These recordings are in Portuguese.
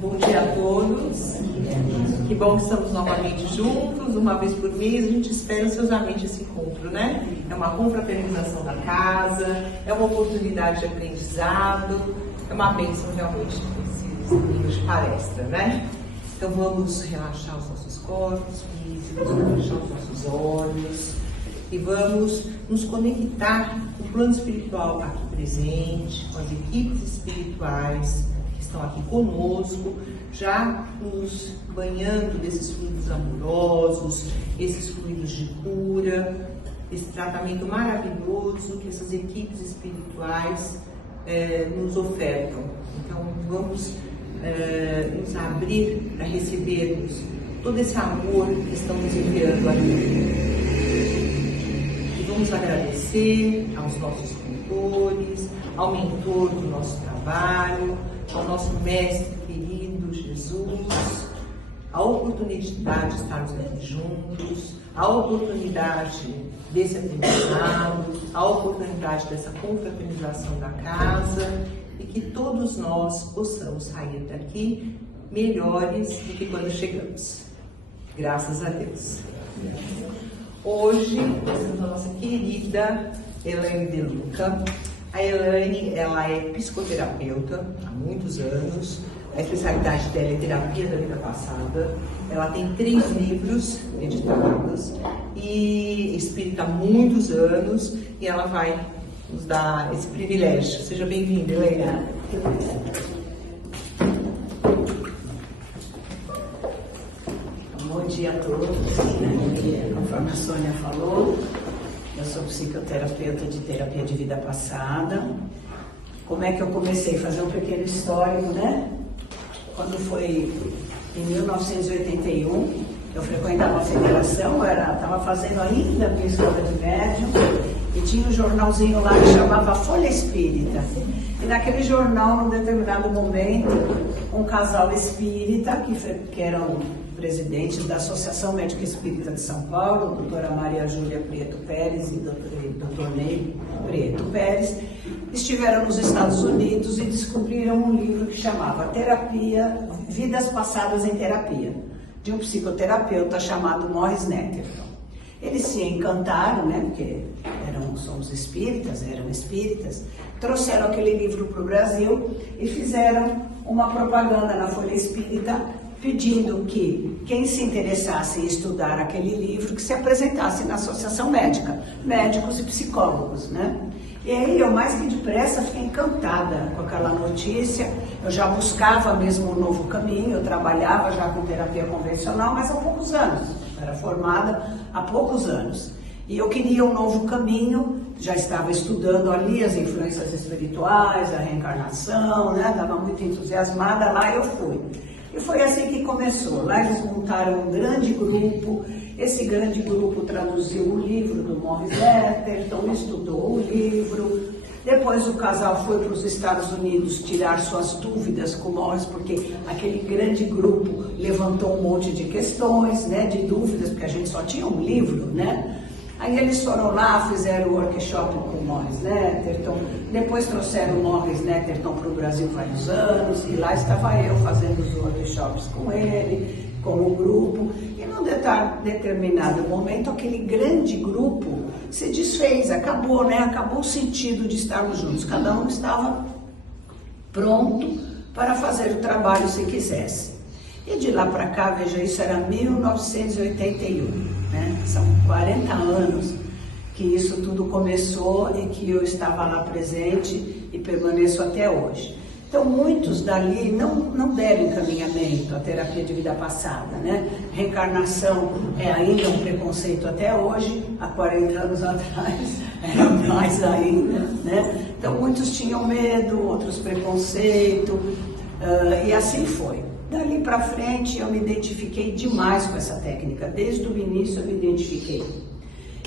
Bom dia a todos. Que bom que estamos novamente juntos, uma vez por mês. A gente espera ansiosamente esse encontro, né? É uma confraternização da casa, é uma oportunidade de aprendizado, é uma bênção realmente esses livros de palestra, né? Então vamos relaxar os nossos corpos físicos, vamos fechar os nossos olhos e vamos nos conectar com o plano espiritual aqui presente, com as equipes espirituais que estão aqui conosco, já nos banhando desses fluidos amorosos, esses fluidos de cura, esse tratamento maravilhoso que essas equipes espirituais nos ofertam. Então vamos nos abrir para recebermos todo esse amor que estão nos enviando aqui. E vamos agradecer aos nossos mentores, ao mentor do nosso trabalho, ao nosso mestre querido Jesus, a oportunidade de estarmos aqui juntos, a oportunidade desse aprendizado, a oportunidade dessa confraternização da casa, e que todos nós possamos sair daqui melhores do que quando chegamos. Graças a Deus. Hoje, nós temos a nossa querida Elaine De Luca. A Elaine, ela é psicoterapeuta há muitos anos. A especialidade dela é terapia da vida passada. Ela tem 3 livros editados e espírita há muitos anos, e ela vai nos dar esse privilégio. Seja bem-vinda, Elaine. Bom dia a todos. Conforme a Sônia falou, eu sou psicoterapeuta de terapia de vida passada. Como é que eu comecei? Fazer um pequeno histórico, né? Quando foi em 1981, eu frequentava a federação, estava fazendo ainda a minha escola de médium, e tinha um jornalzinho lá que chamava Folha Espírita. E naquele jornal, num determinado momento, um casal espírita, que eram presidentes da Associação Médica Espírita de São Paulo, doutora Maria Júlia Prieto Pérez e doutor Ney Prieto Pérez, estiveram nos Estados Unidos e descobriram um livro que chamava Terapia, Vidas Passadas em Terapia, de um psicoterapeuta chamado Morris Netterton. Eles se encantaram, né, porque somos espíritas, eram espíritas, trouxeram aquele livro para o Brasil e fizeram uma propaganda na Folha Espírita pedindo que quem se interessasse em estudar aquele livro, que se apresentasse na Associação Médica, médicos e psicólogos, né? E aí eu, mais que depressa, fiquei encantada com aquela notícia. Eu já buscava mesmo um novo caminho, eu trabalhava já com terapia convencional, mas há poucos anos, eu era formada há poucos anos. E eu queria um novo caminho, já estava estudando ali as influências espirituais, a reencarnação, né? Estava muito entusiasmada, lá eu fui. E foi assim que começou. Lá eles montaram um grande grupo. Esse grande grupo traduziu o livro do Morris Netterton, estudou o livro. Depois o casal foi para os Estados Unidos tirar suas dúvidas com o Morris, porque aquele grande grupo levantou um monte de questões, né, de dúvidas, porque a gente só tinha um livro, né? Aí eles foram lá, fizeram o workshop com o Morris Netterton, depois trouxeram o Morris Netterton para o Brasil vários anos, e lá estava eu fazendo os workshops com ele, com o grupo, e num determinado momento aquele grande grupo se desfez, acabou, né? Acabou o sentido de estarmos juntos, cada um estava pronto para fazer o trabalho se quisesse. E de lá para cá, veja, isso era 1981. Né? São 40 anos que isso tudo começou e que eu estava lá presente e permaneço até hoje. Então, muitos dali não deram encaminhamento à terapia de vida passada, né? Reencarnação é ainda um preconceito até hoje, há 40 anos atrás era mais ainda, né? Então, muitos tinham medo, outros preconceito, e assim foi. Dali para frente eu me identifiquei demais com essa técnica, desde o início eu me identifiquei.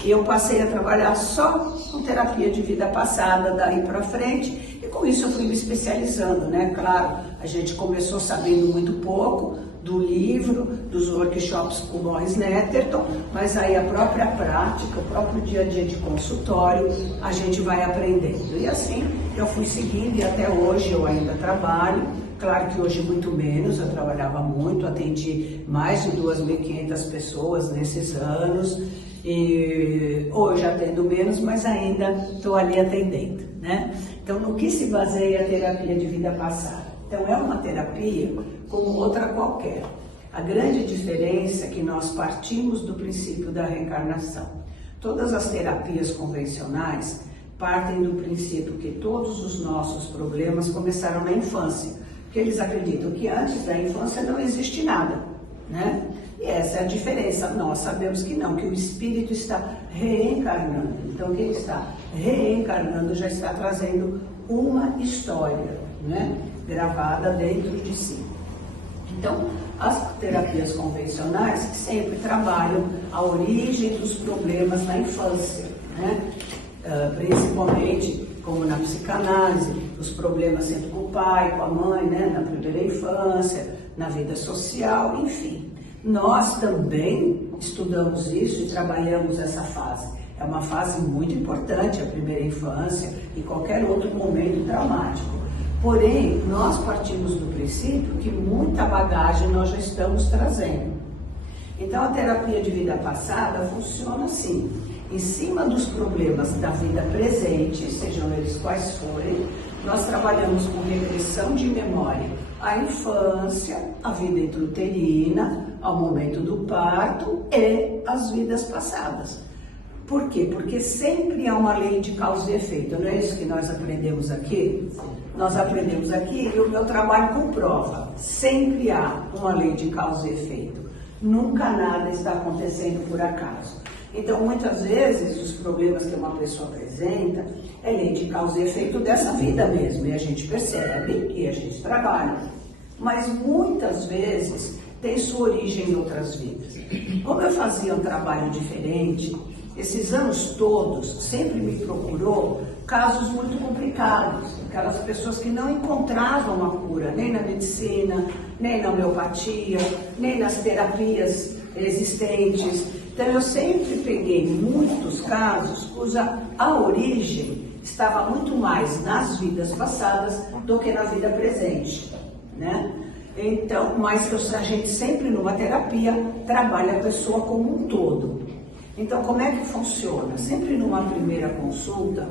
E eu passei a trabalhar só com terapia de vida passada, daí para frente, e com isso eu fui me especializando, né? Claro, a gente começou sabendo muito pouco, do livro, dos workshops com o Morris Netterton, mas aí a própria prática, o próprio dia a dia de consultório, a gente vai aprendendo. E assim eu fui seguindo e até hoje eu ainda trabalho. Claro que hoje muito menos, eu trabalhava muito, atendi mais de 2.500 pessoas nesses anos, e hoje atendo menos, mas ainda estou ali atendendo, né? Então, no que se baseia a terapia de vida passada? Então, é uma terapia como outra qualquer. A grande diferença é que nós partimos do princípio da reencarnação. Todas as terapias convencionais partem do princípio que todos os nossos problemas começaram na infância, porque eles acreditam que antes da infância não existe nada, né? E essa é a diferença. Nós sabemos que não, que o espírito está reencarnando. Então, o que ele está reencarnando já está trazendo uma história, né, gravada dentro de si. Então, as terapias convencionais sempre trabalham a origem dos problemas na infância, né? Principalmente, como na psicanálise, os problemas sempre com o pai, com a mãe, né, na primeira infância, na vida social, enfim. Nós também estudamos isso e trabalhamos essa fase. É uma fase muito importante, a primeira infância e qualquer outro momento traumático. Porém, nós partimos do princípio que muita bagagem nós já estamos trazendo. Então, a terapia de vida passada funciona assim. Em cima dos problemas da vida presente, sejam eles quais forem, nós trabalhamos com regressão de memória à infância, à vida intrauterina, ao momento do parto e às vidas passadas. Por quê? Porque sempre há uma lei de causa e efeito, não é isso que nós aprendemos aqui? Nós aprendemos aqui e o meu trabalho comprova. Sempre há uma lei de causa e efeito. Nunca nada está acontecendo por acaso. Então, muitas vezes, os problemas que uma pessoa apresenta é lei de causa e efeito dessa vida mesmo, e a gente percebe e a gente trabalha. Mas, muitas vezes, tem sua origem em outras vidas. Como eu fazia um trabalho diferente, esses anos todos, sempre me procurou casos muito complicados, aquelas pessoas que não encontravam a cura, nem na medicina, nem na homeopatia, nem nas terapias existentes. Então, eu sempre peguei muitos casos cuja a origem estava muito mais nas vidas passadas do que na vida presente, né? Então, mas a gente sempre numa terapia trabalha a pessoa como um todo. Então, como é que funciona? Sempre numa primeira consulta,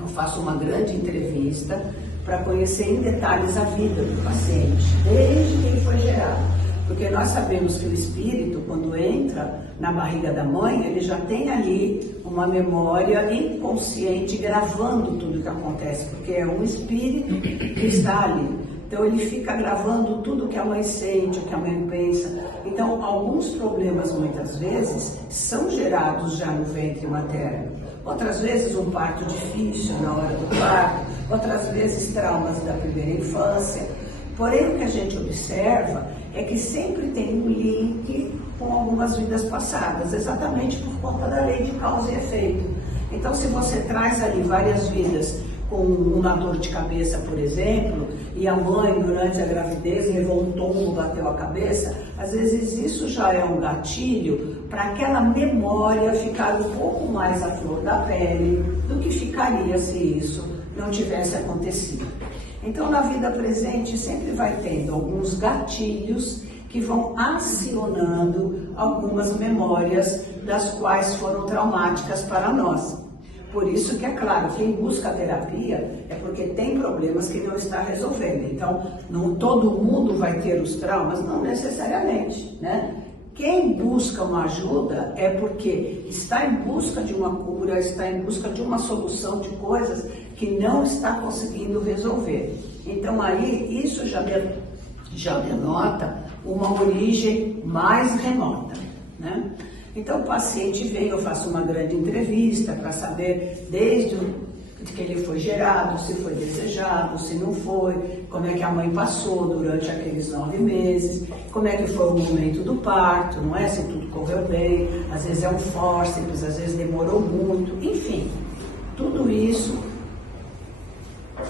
eu faço uma grande entrevista para conhecer em detalhes a vida do paciente, desde que ele foi gerado. Porque nós sabemos que o espírito, quando entra na barriga da mãe, ele já tem ali uma memória inconsciente gravando tudo que acontece, porque é um espírito que está ali. Então ele fica gravando tudo que a mãe sente, o que a mãe pensa. Então alguns problemas muitas vezes são gerados já no ventre materno. Outras vezes um parto difícil na hora do parto, outras vezes traumas da primeira infância. Porém, o que a gente observa é que sempre tem um link com algumas vidas passadas, exatamente por conta da lei de causa e efeito. Então, se você traz ali várias vidas com uma dor de cabeça, por exemplo, e a mãe, durante a gravidez, levou um tombo, bateu a cabeça, às vezes isso já é um gatilho para aquela memória ficar um pouco mais à flor da pele do que ficaria se isso não tivesse acontecido. Então, na vida presente, sempre vai tendo alguns gatilhos que vão acionando algumas memórias das quais foram traumáticas para nós. Por isso que, é claro, quem busca a terapia é porque tem problemas que não está resolvendo. Então, não todo mundo vai ter os traumas, não necessariamente, né? Quem busca uma ajuda é porque está em busca de uma cura, está em busca de uma solução de coisas que não está conseguindo resolver. Então aí isso já denota uma origem mais remota, né? Então o paciente vem, eu faço uma grande entrevista para saber desde que ele foi gerado, se foi desejado, se não foi, como é que a mãe passou durante aqueles 9 meses, como é que foi o momento do parto, não é? Se tudo correu bem, às vezes é um fórceps, às vezes demorou muito, enfim, tudo isso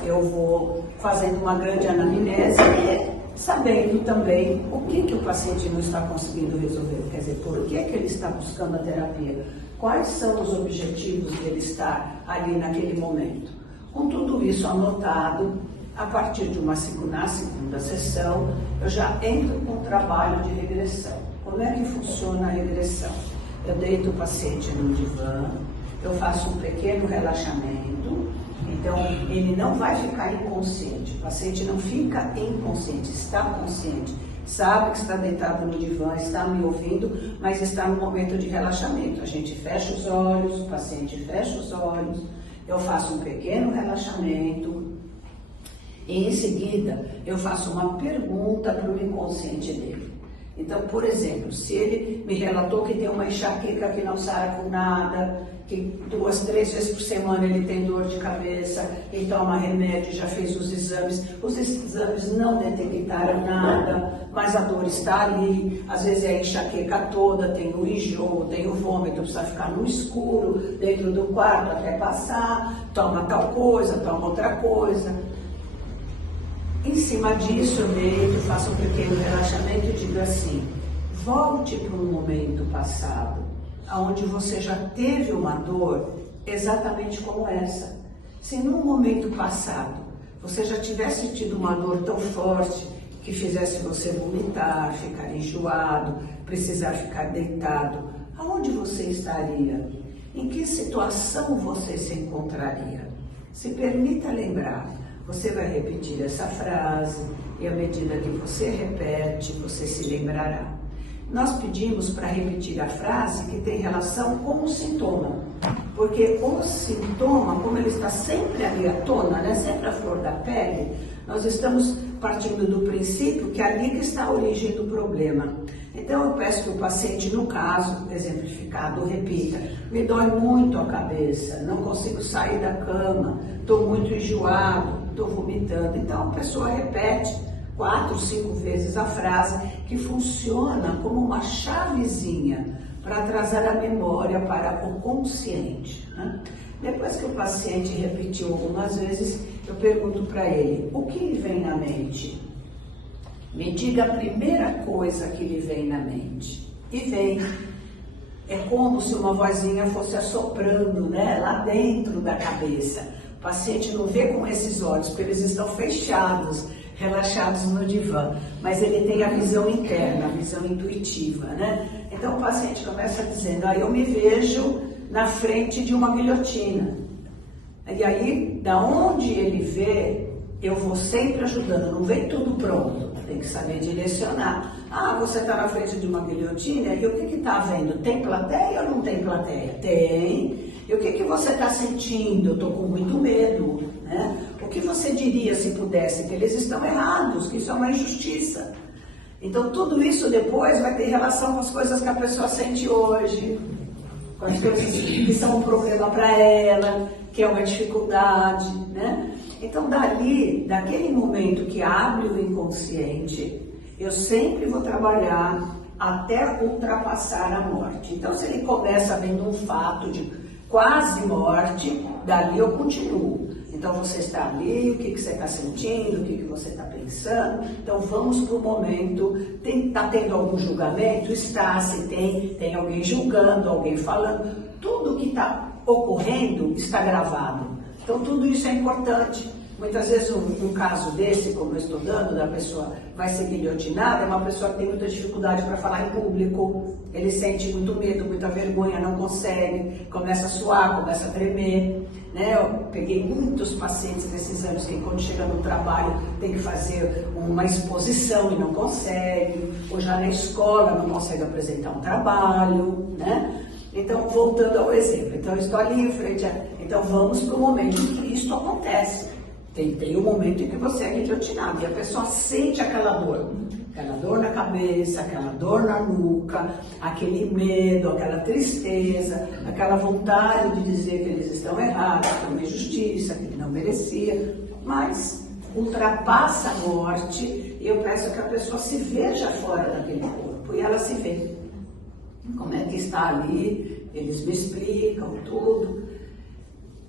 eu vou fazendo uma grande anamnese sabendo também o que o paciente não está conseguindo resolver, quer dizer, por que ele está buscando a terapia, quais são os objetivos dele estar ali naquele momento. Com tudo isso anotado, a partir de na segunda sessão, eu já entro com o trabalho de regressão. Como é que funciona a regressão? Eu deito o paciente no divã, eu faço um pequeno relaxamento, então ele não vai ficar inconsciente, o paciente não fica inconsciente, está consciente, sabe que está deitado no divã, está me ouvindo, mas está no momento de relaxamento. A gente fecha os olhos, o paciente fecha os olhos, eu faço um pequeno relaxamento, e em seguida eu faço uma pergunta para o inconsciente dele. Então, por exemplo, se ele me relatou que tem uma enxaqueca que não sara com nada, que 2, 3 vezes por semana ele tem dor de cabeça, ele toma remédio, já fez os exames não detectaram nada, mas a dor está ali, às vezes é a enxaqueca toda, tem o enjoo, tem o vômito, precisa ficar no escuro, dentro do quarto até passar, toma tal coisa, toma outra coisa. Em cima disso, eu deito, faço um pequeno relaxamento e digo assim: volte para um momento passado, onde você já teve uma dor exatamente como essa. Se num momento passado você já tivesse tido uma dor tão forte que fizesse você vomitar, ficar enjoado, precisar ficar deitado, aonde você estaria? Em que situação você se encontraria? Se permita lembrar. Você vai repetir essa frase e à medida que você repete, você se lembrará. Nós pedimos para repetir a frase que tem relação com o sintoma, porque o sintoma, como ele está sempre ali à tona, né, sempre à flor da pele, nós estamos partindo do princípio que é ali que está a origem do problema. Então eu peço que o paciente, no caso exemplificado, repita: me dói muito a cabeça, não consigo sair da cama, estou muito enjoado, estou vomitando. Então a pessoa repete 4, 5 vezes a frase, que funciona como uma chavezinha para trazer a memória para o consciente, né? Depois que o paciente repetiu algumas vezes, eu pergunto para ele: o que lhe vem na mente? Me diga a primeira coisa que lhe vem na mente. E vem. É como se uma vozinha fosse assoprando, né, lá dentro da cabeça. O paciente não vê com esses olhos, porque eles estão fechados, relaxados no divã, mas ele tem a visão interna, a visão intuitiva, né? Então o paciente começa dizendo: eu me vejo na frente de uma guilhotina. E aí, da onde ele vê, eu vou sempre ajudando, não vem tudo pronto, tem que saber direcionar. Você está na frente de uma guilhotina, e o que está vendo? Tem plateia ou não tem plateia? Tem. E o que você está sentindo? Eu estou com muito medo, né? O que você diria se pudesse? Que eles estão errados, que isso é uma injustiça. Então tudo isso depois vai ter relação com as coisas que a pessoa sente hoje, com as coisas que são um problema para ela, que é uma dificuldade, né? Então dali, daquele momento que abre o inconsciente, eu sempre vou trabalhar até ultrapassar a morte. Então se ele começa vendo um fato de quase morte, dali eu continuo. Então você está ali, o que você está sentindo, o que você está pensando. Então vamos para o momento. Está tendo algum julgamento? Está, se tem alguém julgando, alguém falando. Tudo que está ocorrendo está gravado. Então tudo isso é importante. Muitas vezes um caso desse, como eu estou dando, da pessoa vai ser guilhotinada, é uma pessoa que tem muita dificuldade para falar em público, ele sente muito medo, muita vergonha, não consegue, começa a suar, começa a tremer, né? Eu peguei muitos pacientes nesses anos que quando chega no trabalho tem que fazer uma exposição e não consegue, ou já na escola não consegue apresentar um trabalho, né? Então, voltando ao exemplo, então eu estou ali em frente Então vamos para o momento em que isso acontece. Tem um momento em que você é guilhotinado e a pessoa sente aquela dor na cabeça, aquela dor na nuca, aquele medo, aquela tristeza, aquela vontade de dizer que eles estão errados, que é uma injustiça, que ele não merecia, mas ultrapassa a morte e eu peço que a pessoa se veja fora daquele corpo e ela se vê. Como é que está ali, eles me explicam tudo.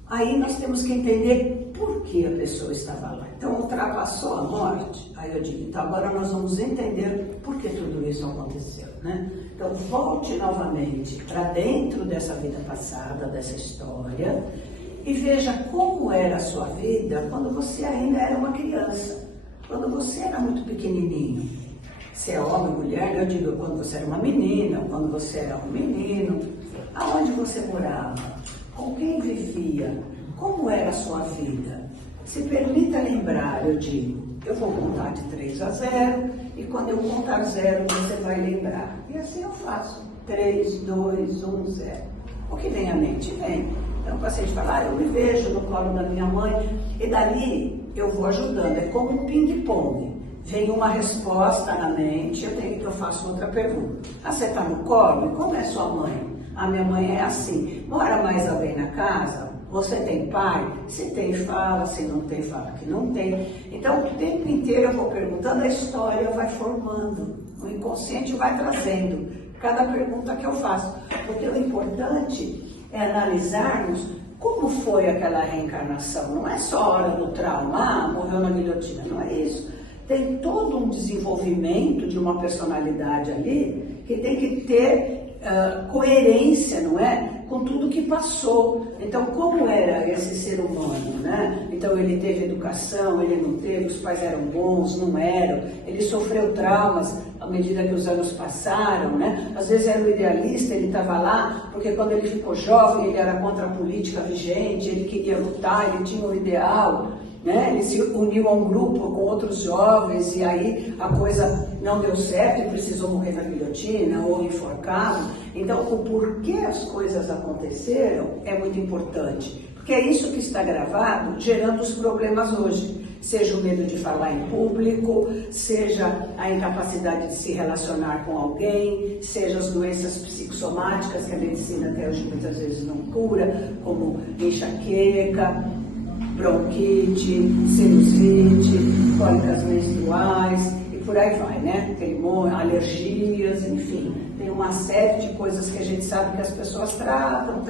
Aí nós temos que entender por que a pessoa estava lá. Então, ultrapassou a morte, aí eu digo, então agora nós vamos entender por que tudo isso aconteceu, né? Então, volte novamente para dentro dessa vida passada, dessa história, e veja como era a sua vida quando você ainda era uma criança, quando você era muito pequenininho. Se é homem ou mulher, eu digo quando você era uma menina, quando você era um menino, aonde você morava, com quem vivia, como era a sua vida. Se permita lembrar, eu digo, eu vou contar de 3 a 0 e quando eu contar 0 você vai lembrar. E assim eu faço, 3, 2, 1, 0. O que vem à mente? Vem. Então o paciente fala, eu me vejo no colo da minha mãe, e dali eu vou ajudando, é como um ping-pong. Vem uma resposta na mente, eu faço outra pergunta. Ah, você está no colo? E como é sua mãe? A minha mãe é assim. Mora mais alguém na casa? Você tem pai? Se tem, fala. Se não tem, fala que não tem. Então, o tempo inteiro eu vou perguntando, a história vai formando. O inconsciente vai trazendo cada pergunta que eu faço. Porque o importante é analisarmos como foi aquela reencarnação. Não é só a hora do trauma, morreu na guilhotina, não é isso. Tem todo um desenvolvimento de uma personalidade ali que tem que ter coerência, não é? Com tudo que passou. Então, como era esse ser humano, né? Então, ele teve educação, ele não teve, os pais eram bons, não eram, ele sofreu traumas à medida que os anos passaram, né? Às vezes era o idealista, ele estava lá, porque quando ele ficou jovem, ele era contra a política vigente, ele queria lutar, ele tinha um ideal, né? Ele se uniu a um grupo com outros jovens e aí a coisa não deu certo e precisou morrer na guilhotina ou enforcado. Então, o porquê as coisas aconteceram é muito importante, porque é isso que está gravado gerando os problemas hoje. Seja o medo de falar em público, seja a incapacidade de se relacionar com alguém, seja as doenças psicossomáticas que a medicina até hoje muitas vezes não cura, como enxaqueca, bronquite, sinusite, cólicas menstruais e por aí vai, né? Alergias, enfim. Tem uma série de coisas que a gente sabe que as pessoas tratam,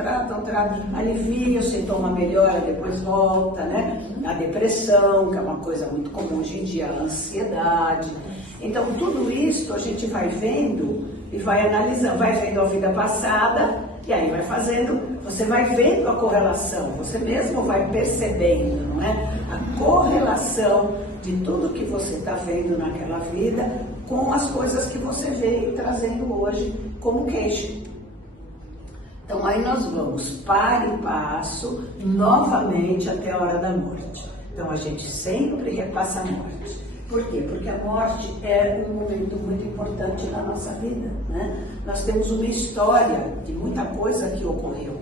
alivia, o sintoma melhora, depois volta, né? A depressão, que é uma coisa muito comum hoje em dia, a ansiedade. Então, tudo isso a gente vai vendo e vai analisando, vai vendo a vida passada e aí vai fazendo, você vai vendo a correlação, você mesmo vai percebendo, não é? A correlação de tudo que você está vendo naquela vida com as coisas que você veio trazendo hoje como queixa. Então aí nós vamos par e passo novamente até a hora da morte. Então a gente sempre repassa a morte. Por quê? Porque a morte é um momento muito importante na nossa vida, né? Nós temos uma história de muita coisa que ocorreu.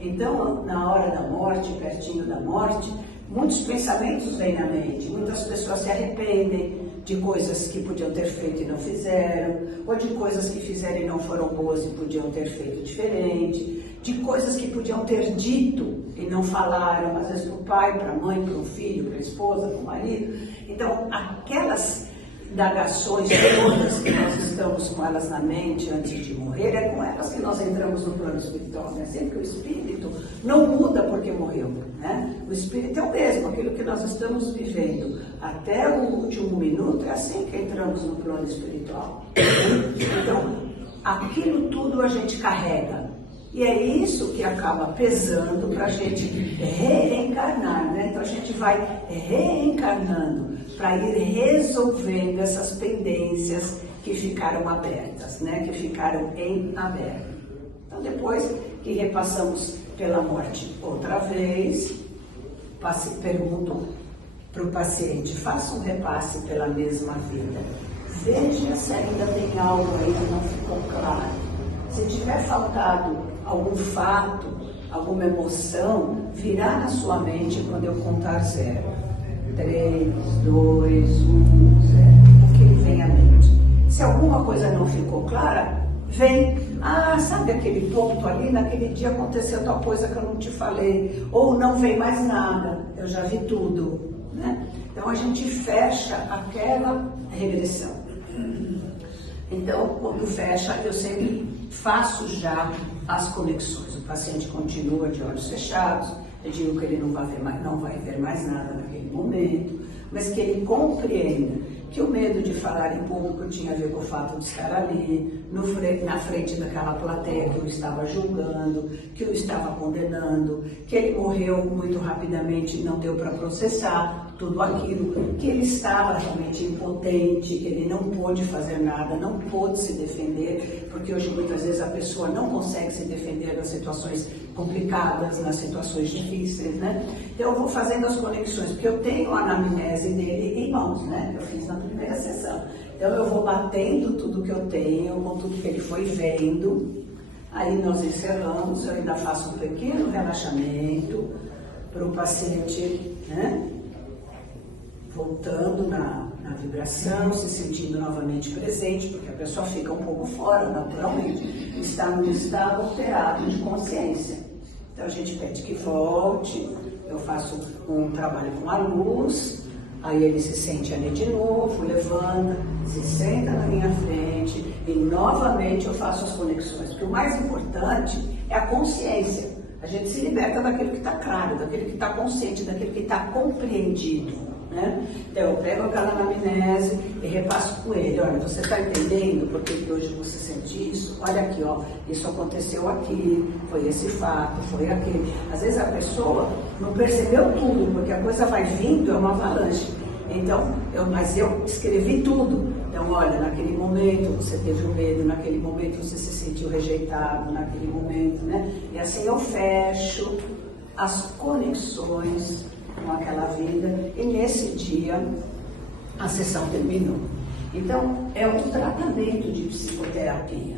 Então, na hora da morte, pertinho da morte, muitos pensamentos vêm na mente, muitas pessoas se arrependem de coisas que podiam ter feito e não fizeram, ou de coisas que fizeram e não foram boas e podiam ter feito diferente, de coisas que podiam ter dito e não falaram, às vezes para o pai, para a mãe, para o filho, para a esposa, para o marido. Então, aquelas indagações todas que nós estamos com elas na mente antes de morrer, é com elas que nós entramos no plano espiritual, né? Sempre o espírito não muda porque morreu, né? O espírito é o mesmo, aquilo que nós estamos vivendo até o último minuto, é assim que entramos no plano espiritual. Então, aquilo tudo a gente carrega. E é isso que acaba pesando para a gente reencarnar, né? Então a gente vai reencarnando para ir resolvendo essas pendências que ficaram abertas, né? Que ficaram em aberto. Então depois que repassamos pela morte outra vez, pergunto para o paciente, faça um repasse pela mesma vida. Veja se ainda tem algo aí que não ficou claro. Se tiver faltado algum fato, alguma emoção, virá na sua mente quando eu contar 0. 3, 2, 1, 0. O que vem à mente? Se alguma coisa não ficou clara, vem. Ah, sabe aquele ponto ali? Naquele dia aconteceu tal coisa que eu não te falei. Ou não vem mais nada, eu já vi tudo, né? Então a gente fecha aquela regressão. Então, quando fecha, eu sempre faço já as conexões. O paciente continua de olhos fechados, eu digo que ele não vai ver mais nada naquele momento, mas que ele compreenda que o medo de falar em público tinha a ver com o fato de estar ali, na frente daquela plateia que o estava julgando, que o estava condenando, que ele morreu muito rapidamente e não deu para processar tudo aquilo, que ele estava realmente impotente, que ele não pôde fazer nada, não pôde se defender, porque hoje muitas vezes a pessoa não consegue se defender nas situações complicadas, nas situações difíceis, né? Então eu vou fazendo as conexões, porque eu tenho a anamnese dele em mãos, né? Eu fiz na primeira sessão. Então eu vou batendo tudo que eu tenho, com tudo que ele foi vendo, aí nós encerramos, eu ainda faço um pequeno relaxamento para o paciente, né? Voltando na vibração, se sentindo novamente presente, porque a pessoa fica um pouco fora, naturalmente, está num estado alterado de consciência. Então a gente pede que volte, eu faço um trabalho com a luz, aí ele se sente ali de novo, levanta, se senta na minha frente e novamente eu faço as conexões, porque o mais importante é a consciência. A gente se liberta daquilo que está claro, daquilo que está consciente, daquilo que está compreendido. Né? Então eu pego aquela anamnese e repasso com ele, olha, você está entendendo por que hoje você sente isso? Olha aqui, ó, isso aconteceu aqui, foi esse fato, foi aquele. Às vezes a pessoa não percebeu tudo, porque a coisa vai vindo, é uma avalanche. Então, mas eu escrevi tudo. Então, olha, naquele momento você teve o medo, naquele momento você se sentiu rejeitado, naquele momento, né? E assim eu fecho as conexões com aquela vida, e nesse dia a sessão terminou. Então, é um tratamento de psicoterapia.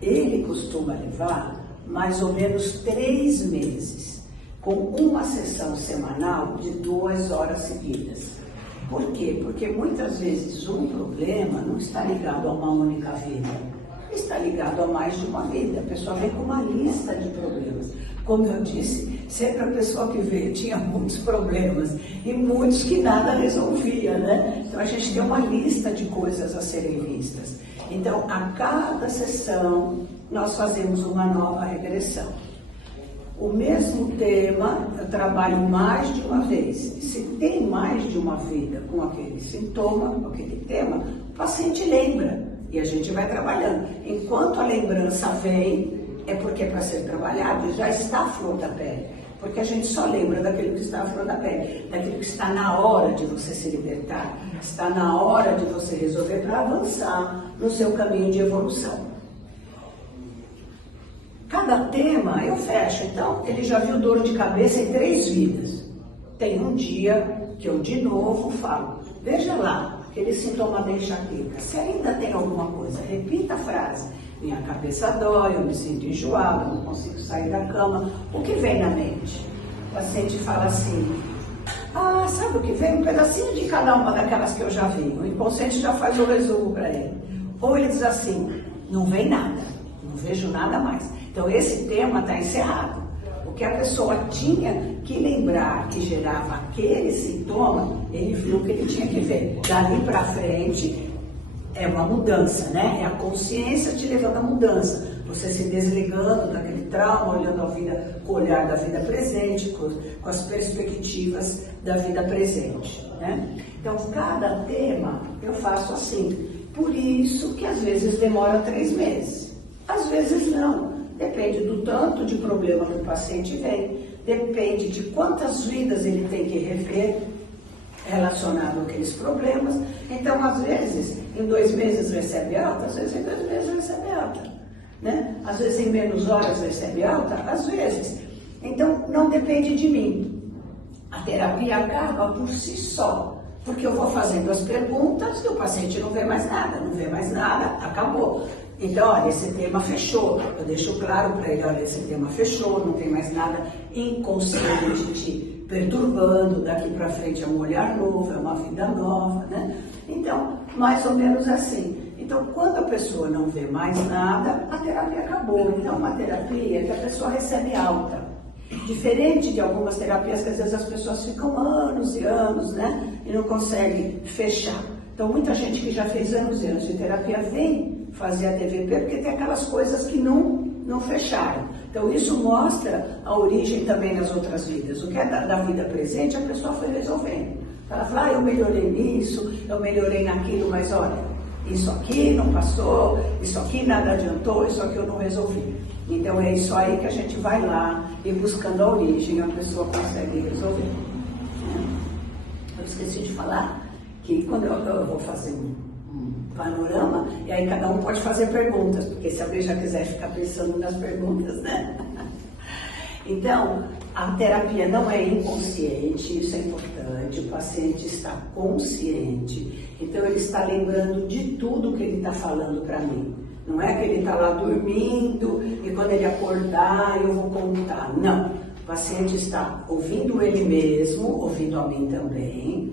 Ele costuma levar mais ou menos 3 meses, com uma sessão semanal de 2 horas seguidas. Por quê? Porque muitas vezes um problema não está ligado a uma única vida, está ligado a mais de uma vida. A pessoa vem com uma lista de problemas. Como eu disse, sempre a pessoa que veio tinha muitos problemas e muitos que nada resolvia, né? Então a gente tem uma lista de coisas a serem vistas. Então a cada sessão nós fazemos uma nova regressão. O mesmo tema eu trabalho mais de uma vez. Se tem mais de uma vida com aquele sintoma, com aquele tema, o paciente lembra e a gente vai trabalhando. Enquanto a lembrança vem, é porque é para ser trabalhado, já está à flor da pele. Porque a gente só lembra daquilo que está à flor da pele, daquilo que está na hora de você se libertar, está na hora de você resolver para avançar no seu caminho de evolução. Cada tema eu fecho, então ele já viu dor de cabeça em 3 vidas. Tem um dia que eu de novo falo, veja lá, aquele sintoma da enxaqueca, se ainda tem alguma coisa, repita a frase. Minha cabeça dói, eu me sinto enjoado, não consigo sair da cama. O que vem na mente? O paciente fala assim, sabe o que vem? Um pedacinho de cada uma daquelas que eu já vi. O inconsciente já faz o resumo para ele. Ou ele diz assim, não vem nada, não vejo nada mais. Então esse tema está encerrado. O que a pessoa tinha que lembrar que gerava aquele sintoma, ele viu que ele tinha que ver. Dali para frente, é uma mudança, né? É a consciência te levando à mudança. Você se desligando daquele trauma, olhando a vida com o olhar da vida presente, com as perspectivas da vida presente, né? Então, cada tema eu faço assim. Por isso que às vezes demora 3 meses. Às vezes não. Depende do tanto de problema que o paciente vem. Depende de quantas vidas ele tem que rever relacionado àqueles problemas. Então, às vezes, em 2 meses recebe alta, às vezes em 2 meses recebe alta, né? Às vezes em menos horas recebe alta, às vezes. Então, não depende de mim. A terapia acaba por si só, porque eu vou fazendo as perguntas e o paciente não vê mais nada, acabou. Então, olha, esse tema fechou. Eu deixo claro para ele, olha, esse tema fechou, não tem mais nada inconsciente te perturbando, daqui para frente é um olhar novo, é uma vida nova, né? Então, mais ou menos assim. Então, quando a pessoa não vê mais nada, a terapia acabou. Então, uma terapia que a pessoa recebe alta. Diferente de algumas terapias que às vezes as pessoas ficam anos e anos, né? E não conseguem fechar. Então, muita gente que já fez anos e anos de terapia vem fazer a TVP porque tem aquelas coisas que não fecharam. Então, isso mostra a origem também das outras vidas. O que é da vida presente, a pessoa foi resolvendo. Ela fala, eu melhorei nisso, eu melhorei naquilo, mas olha, isso aqui não passou, isso aqui nada adiantou, isso aqui eu não resolvi. Então é isso aí que a gente vai lá e buscando a origem, a pessoa consegue resolver. Eu esqueci de falar que quando eu vou fazer um panorama, e aí cada um pode fazer perguntas, porque se alguém já quiser ficar pensando nas perguntas, né? Então, a terapia não é inconsciente, isso é importante, o paciente está consciente, então ele está lembrando de tudo que ele está falando para mim. Não é que ele está lá dormindo e quando ele acordar eu vou contar. Não, o paciente está ouvindo ele mesmo, ouvindo a mim também,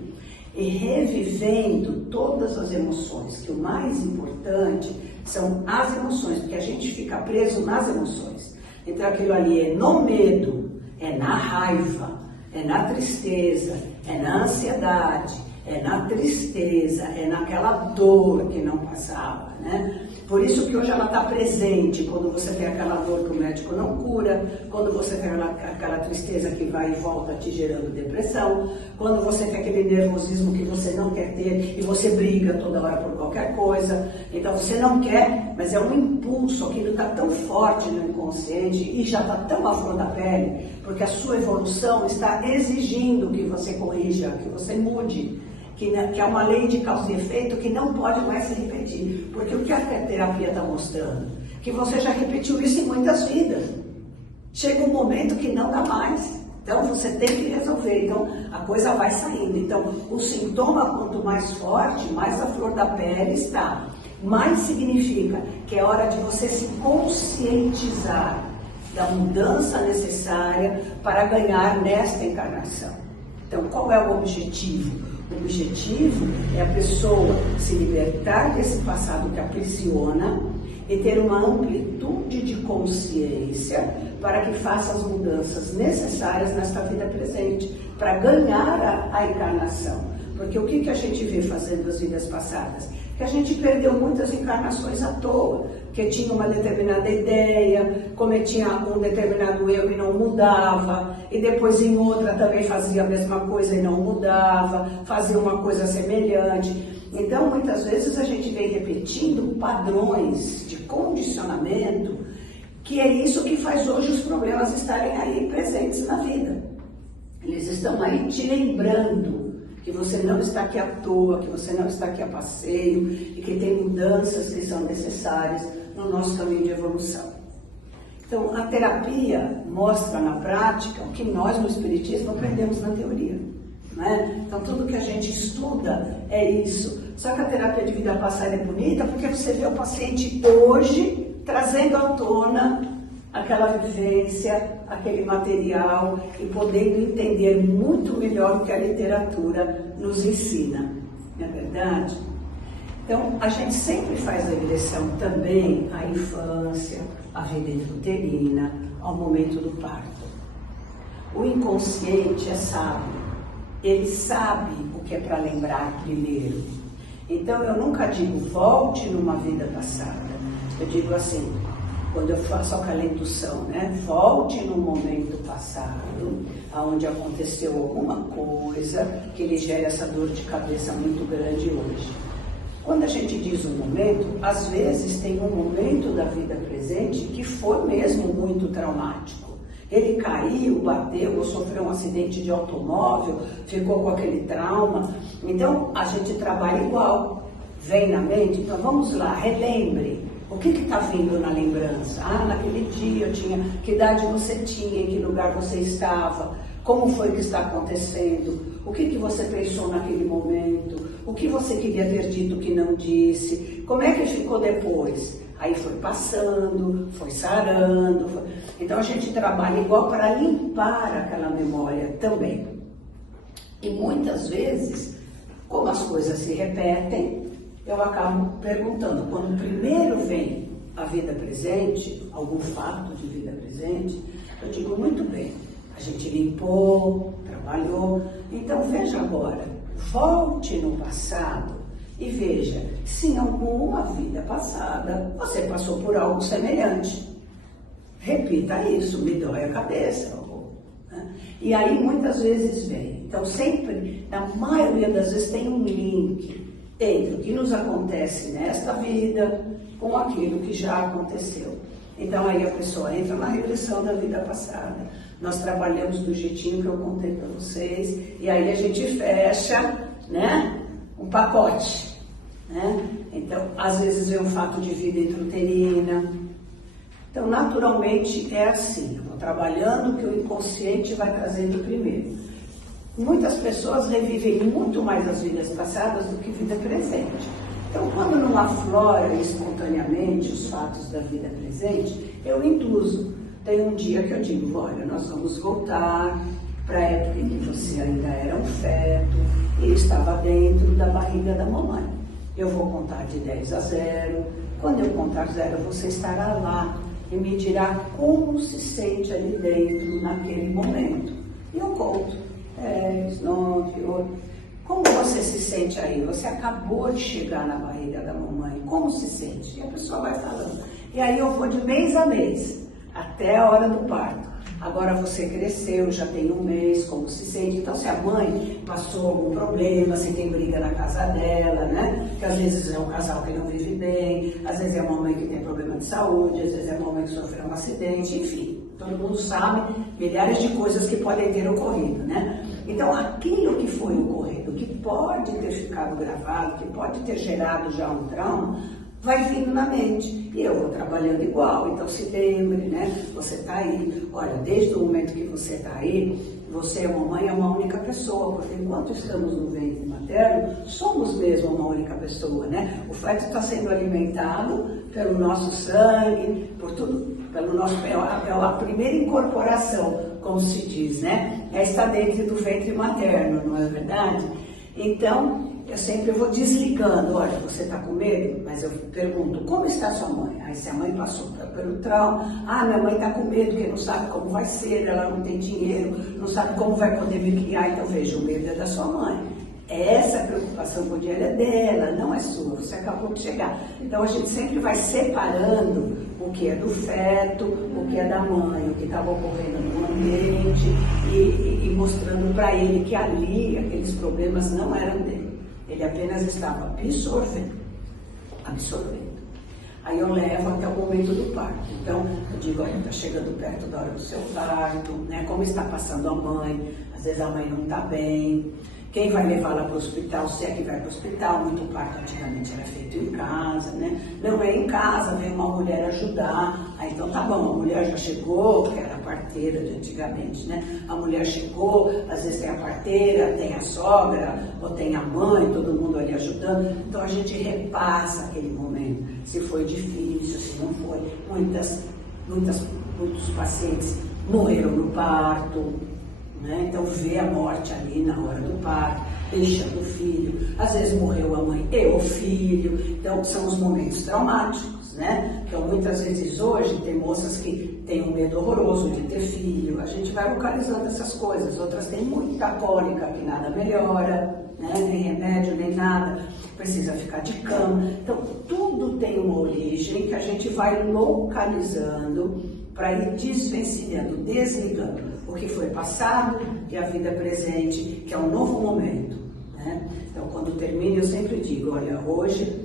e revivendo todas as emoções, que o mais importante são as emoções, porque a gente fica preso nas emoções. Então aquilo ali é no medo, é na raiva, é na tristeza, é na ansiedade, é na tristeza, é naquela dor que não passava, né? Por isso que hoje ela está presente, quando você tem aquela dor que o médico não cura, quando você tem aquela tristeza que vai e volta te gerando depressão, quando você tem aquele nervosismo que você não quer ter e você briga toda hora por qualquer coisa. Então você não quer, mas é um impulso, aquilo está tão forte no inconsciente e já está tão à flor da pele, porque a sua evolução está exigindo que você corrija, que você mude. Que é uma lei de causa e efeito que não pode mais se repetir. Porque o que a terapia está mostrando? Que você já repetiu isso em muitas vidas. Chega um momento que não dá mais. Então você tem que resolver. Então a coisa vai saindo. Então o sintoma, quanto mais forte, mais a flor da pele está. Mais significa que é hora de você se conscientizar da mudança necessária para ganhar nesta encarnação. Então qual é o objetivo? O objetivo é a pessoa se libertar desse passado que aprisiona e ter uma amplitude de consciência para que faça as mudanças necessárias nesta vida presente, para ganhar a encarnação. Porque o que a gente vê fazendo as vidas passadas? Que a gente perdeu muitas encarnações à toa, que tinha uma determinada ideia, cometia um determinado erro e não mudava, e depois em outra também fazia a mesma coisa e não mudava, fazia uma coisa semelhante. Então, muitas vezes a gente vem repetindo padrões de condicionamento, que é isso que faz hoje os problemas estarem aí presentes na vida. Eles estão aí te lembrando que você não está aqui à toa, que você não está aqui a passeio e que tem mudanças que são necessárias no nosso caminho de evolução. Então, a terapia mostra na prática o que nós no Espiritismo aprendemos na teoria, né? Então, tudo que a gente estuda é isso. Só que a terapia de vida passada é bonita porque você vê o paciente hoje trazendo à tona aquela vivência, aquele material e podendo entender muito melhor o que a literatura nos ensina, não é verdade? Então, a gente sempre faz regressão também à infância, à vida intrauterina, ao momento do parto. O inconsciente é sábio, ele sabe o que é para lembrar primeiro. Então, eu nunca digo volte numa vida passada, eu digo assim, quando eu faço aquela indução, né? Volte no momento passado, onde aconteceu alguma coisa que lhe gera essa dor de cabeça muito grande hoje. Quando a gente diz um momento, às vezes tem um momento da vida presente que foi mesmo muito traumático. Ele caiu, bateu, ou sofreu um acidente de automóvel, ficou com aquele trauma. Então, a gente trabalha igual. Vem na mente, então vamos lá, relembre. O que está vindo na lembrança? Ah, naquele dia eu tinha, que idade você tinha, em que lugar você estava, como foi que está acontecendo, o que você pensou naquele momento, o que você queria ter dito que não disse, como é que ficou depois? Aí foi passando, foi sarando. Então a gente trabalha igual para limpar aquela memória também. E muitas vezes, como as coisas se repetem, eu acabo perguntando, quando primeiro vem a vida presente, algum fato de vida presente, eu digo, muito bem, a gente limpou, trabalhou, então veja agora, volte no passado e veja se em alguma vida passada você passou por algo semelhante. Repita isso, me dói a cabeça. Né? E aí muitas vezes vem. Então sempre, na maioria das vezes, tem um link entre o que nos acontece nesta vida com aquilo que já aconteceu. Então aí a pessoa entra na regressão da vida passada. Nós trabalhamos do jeitinho que eu contei para vocês, e aí a gente fecha, né, um pacote, né? Então, às vezes vem um fato de vida intrauterina. Então, naturalmente é assim, eu vou trabalhando o que o inconsciente vai trazendo primeiro. Muitas pessoas revivem muito mais as vidas passadas do que vida presente. Então, quando não aflora espontaneamente os fatos da vida presente, eu induzo. Tem um dia que eu digo, olha, nós vamos voltar para a época em que você ainda era um feto e estava dentro da barriga da mamãe. Eu vou contar de 10 a 0. Quando eu contar 0, você estará lá e me dirá como se sente ali dentro naquele momento. E eu conto 10, 9, 8. Como você se sente aí? Você acabou de chegar na barriga da mamãe. Como se sente? E a pessoa vai falando. E aí eu vou de mês a mês, até a hora do parto. Agora você cresceu, já tem um mês, como se sente? Então, se a mãe passou algum problema, se tem briga na casa dela, né? Que às vezes é um casal que não vive bem, às vezes é a mamãe que tem problema de saúde, às vezes é a mamãe que sofreu um acidente, enfim. Todo mundo sabe milhares de coisas que podem ter ocorrido, né? Então, aquilo que foi ocorrido, que pode ter ficado gravado, que pode ter gerado já um trauma, vai vindo na mente. E eu vou trabalhando igual. Então, se lembre, né? Você está aí. Olha, desde o momento que você está aí, você e a mamãe é uma única pessoa, porque enquanto estamos no ventre materno, somos mesmo uma única pessoa, né? O feto está sendo alimentado pelo nosso sangue, por tudo, pelo nosso, é a primeira incorporação, como se diz, né? Está dentro do ventre materno, não é verdade? Então, eu sempre vou desligando, olha, você está com medo? Mas eu pergunto, como está sua mãe? Aí se a mãe passou pelo trauma, minha mãe está com medo, porque não sabe como vai ser, ela não tem dinheiro, não sabe como vai poder me criar, então veja, o medo é da sua mãe. Essa preocupação com o dinheiro é dela, não é sua, você acabou de chegar. Então a gente sempre vai separando o que é do feto, o que é da mãe, o que estava ocorrendo no ambiente e mostrando para ele que ali aqueles problemas não eram dele. Ele apenas estava absorvendo. Aí eu levo até o momento do parto. Então, eu digo, olha, está chegando perto da hora do seu parto, né? Como está passando a mãe? Às vezes a mãe não está bem. Quem vai levá-la para o hospital, se é que vai para o hospital, muito parto antigamente era feito em casa, né? Não é em casa, vem uma mulher ajudar. Aí então tá bom, a mulher já chegou, que era a parteira de antigamente, né? A mulher chegou, às vezes tem a parteira, tem a sogra, ou tem a mãe, todo mundo ali ajudando. Então a gente repassa aquele momento, se foi difícil, se não foi. Muitos pacientes morreram no parto, né? Então vê a morte ali na hora do parto, deixando o filho, às vezes morreu a mãe e o filho, então são os momentos traumáticos, né? Então muitas vezes hoje tem moças que têm um medo horroroso de ter filho, a gente vai localizando essas coisas, outras têm muita cólica que nada melhora, né? Nem remédio, nem nada, precisa ficar de cama, então tudo tem uma origem que a gente vai localizando para ir desvencilhando, desligando o que foi passado e a vida presente, que é um novo momento, né? Então, quando termina, eu sempre digo, olha, hoje,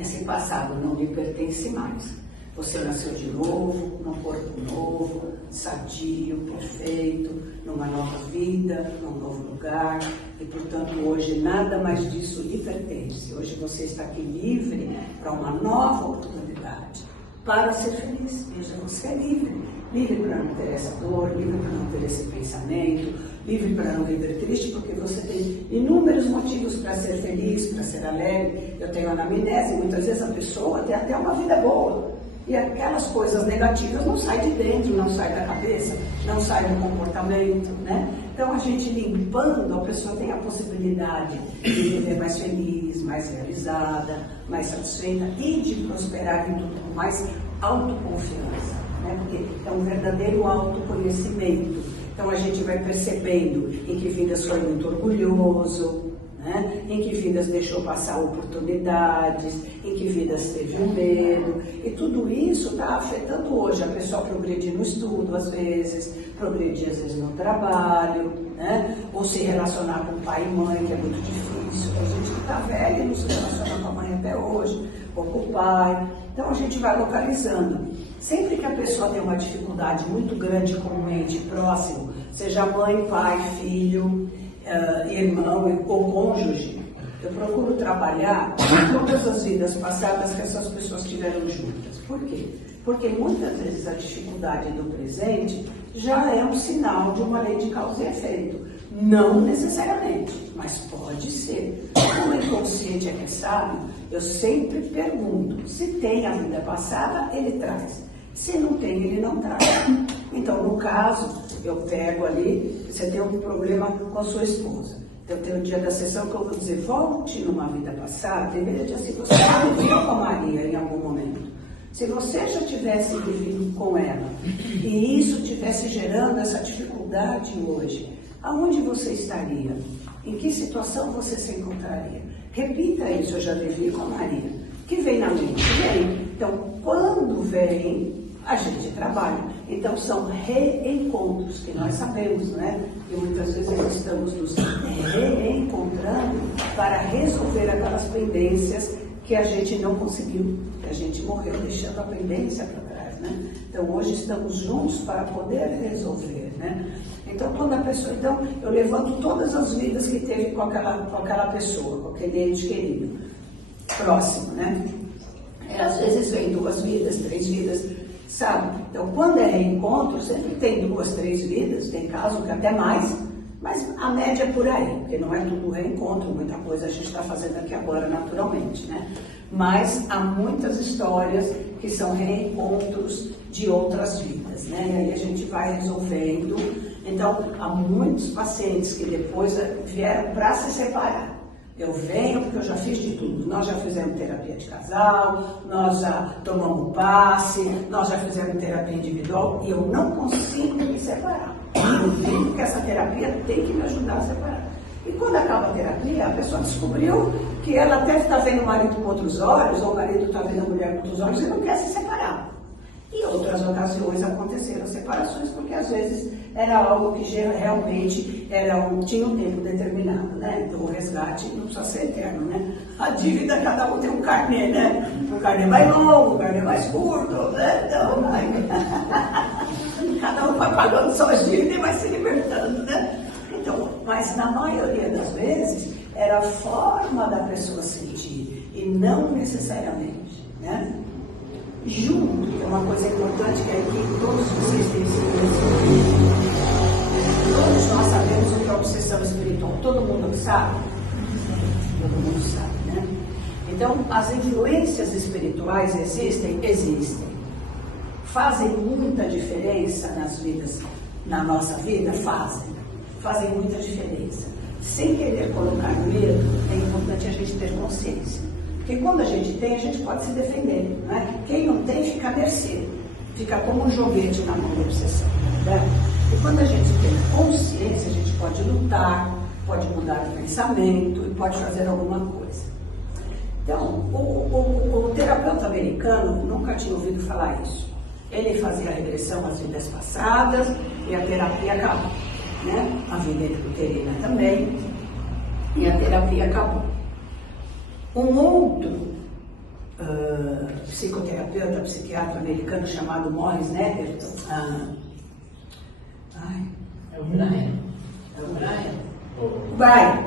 esse passado não lhe pertence mais. Você nasceu de novo, num corpo novo, sadio, perfeito, numa nova vida, num novo lugar, e, portanto, hoje nada mais disso lhe pertence. Hoje você está aqui livre para uma nova oportunidade, para ser feliz. Veja, você é livre. Livre para não ter essa dor, livre para não ter esse pensamento, livre para não viver triste, porque você tem inúmeros motivos para ser feliz, para ser alegre. Eu tenho anamnese, muitas vezes a pessoa tem até uma vida boa. E aquelas coisas negativas não saem de dentro, não saem da cabeça, não saem do comportamento, né? Então a gente limpando, a pessoa tem a possibilidade de viver mais feliz, mais realizada, mais satisfeita e de prosperar em tudo com mais autoconfiança, né? Porque é um verdadeiro autoconhecimento. Então a gente vai percebendo em que vidas foi muito orgulhoso, né? Em que vidas deixou passar oportunidades, em que vidas teve medo, e tudo isso está afetando hoje a pessoa progredir no estudo, às vezes, progredir às vezes no trabalho, né? Ou se relacionar com pai e mãe, que é muito difícil. A gente que está velho não se relaciona com a mãe até hoje, ou com o pai. Então a gente vai localizando. Sempre que a pessoa tem uma dificuldade muito grande com um ente próximo, seja mãe, pai, filho, irmão ou cônjuge, eu procuro trabalhar todas as vidas passadas que essas pessoas tiveram juntas. Por quê? Porque muitas vezes a dificuldade do presente já é um sinal de uma lei de causa e efeito. Não necessariamente, mas pode ser. Como o inconsciente é que sabe, eu sempre pergunto, se tem a vida passada, ele traz. Se não tem, ele não traz. Então, no caso, eu pego ali, você tem um problema com a sua esposa. Então, tem o dia da sessão que eu vou dizer, volte numa vida passada, deveria dizer assim, você já viveu com a Maria em algum momento. Se você já tivesse vivido com ela, e isso tivesse gerando essa dificuldade hoje, aonde você estaria? Em que situação você se encontraria? Repita isso, eu já vivi com a Maria. O que vem na mente? Vem. Então, quando vem, a gente trabalha. Então, são reencontros, que nós sabemos, né? E muitas vezes estamos nos reencontrando para resolver aquelas pendências que a gente não conseguiu, que a gente morreu deixando a pendência para trás, né? Então, hoje estamos juntos para poder resolver, né? Então, quando a pessoa... Então, eu levanto todas as vidas que teve com aquela pessoa, com aquele ente querido, próximo, né? Às vezes vem 2 vidas, 3 vidas, sabe? Então, quando é reencontro, sempre tem 2, 3 vidas, tem caso que até mais, mas a média é por aí, porque não é tudo reencontro, muita coisa a gente está fazendo aqui agora naturalmente, né? Mas há muitas histórias que são reencontros de outras vidas, né? E aí a gente vai resolvendo. Então, há muitos pacientes que depois vieram para se separar. Eu venho porque eu já fiz de tudo. Nós já fizemos terapia de casal, nós já tomamos passe, nós já fizemos terapia individual e eu não consigo me separar. Eu digo que essa terapia tem que me ajudar a separar. E quando acaba a terapia, a pessoa descobriu que ela até está vendo o marido com outros olhos, ou o marido está vendo a mulher com outros olhos e não quer se separar. E outras ocasiões aconteceram separações, porque às vezes era algo que realmente tinha um tempo determinado, né? Então o resgate não precisa ser eterno, né? A dívida, cada um tem um carnê, né? Um carnê mais longo, um carnê mais curto, né? Então, cada um vai pagando suas dívidas e vai se libertando, né? Então, mas na maioria das vezes era a forma da pessoa sentir e não necessariamente, né? Junto, que é uma coisa importante que aqui todos vocês têm sido. Todos nós sabemos o que é obsessão espiritual. Todo mundo sabe? Todo mundo sabe, né? Então, as influências espirituais existem? Existem. Fazem muita diferença nas vidas, na nossa vida? Fazem muita diferença. Sem querer colocar medo, é importante a gente ter consciência. Porque quando a gente tem, a gente pode se defender, né? Quem não tem, fica à mercê. Fica como um joguete na mão da obsessão, né? E quando a gente tem consciência, a gente pode lutar, pode mudar o pensamento e pode fazer alguma coisa. Então, o terapeuta americano nunca tinha ouvido falar isso. Ele fazia a regressão às vidas passadas e a terapia acabou, né? A vida intrauterina também, e a terapia acabou. Um outro psicoterapeuta, psiquiatra americano chamado Morris Netherton, É o Brian. O Brian,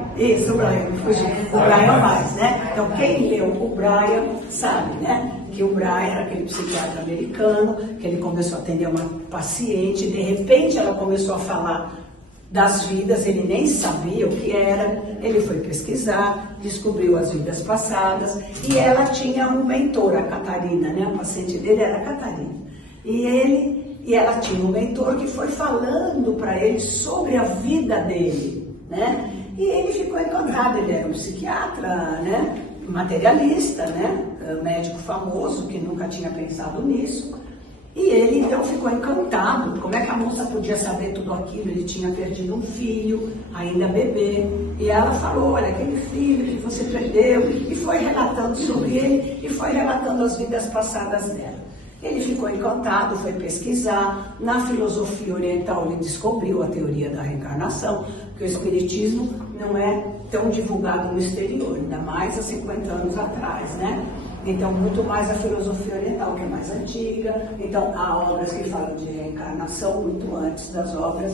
o Brian mais, né? Então, quem leu o Brian sabe, né? Que o Brian era aquele psiquiatra americano, que ele começou a atender uma paciente, de repente ela começou a falar das vidas, ele nem sabia o que era, ele foi pesquisar, descobriu as vidas passadas, e ela tinha um mentor, a Catarina, né? O paciente dele era a Catarina. E ela tinha um mentor que foi falando para ele sobre a vida dele, né? E ele ficou encantado, ele era um psiquiatra, né? Materialista, né? Médico famoso, que nunca tinha pensado nisso. E ele então ficou encantado. Como é que a moça podia saber tudo aquilo? Ele tinha perdido um filho, ainda bebê. E ela falou, olha, aquele filho que você perdeu. E foi relatando sobre ele e foi relatando as vidas passadas dela. Ele ficou encantado, foi pesquisar. Na filosofia oriental ele descobriu a teoria da reencarnação, porque o espiritismo não é tão divulgado no exterior, ainda mais há 50 anos atrás, né? Então, muito mais a filosofia oriental, que é mais antiga. Então, há obras que falam de reencarnação muito antes das obras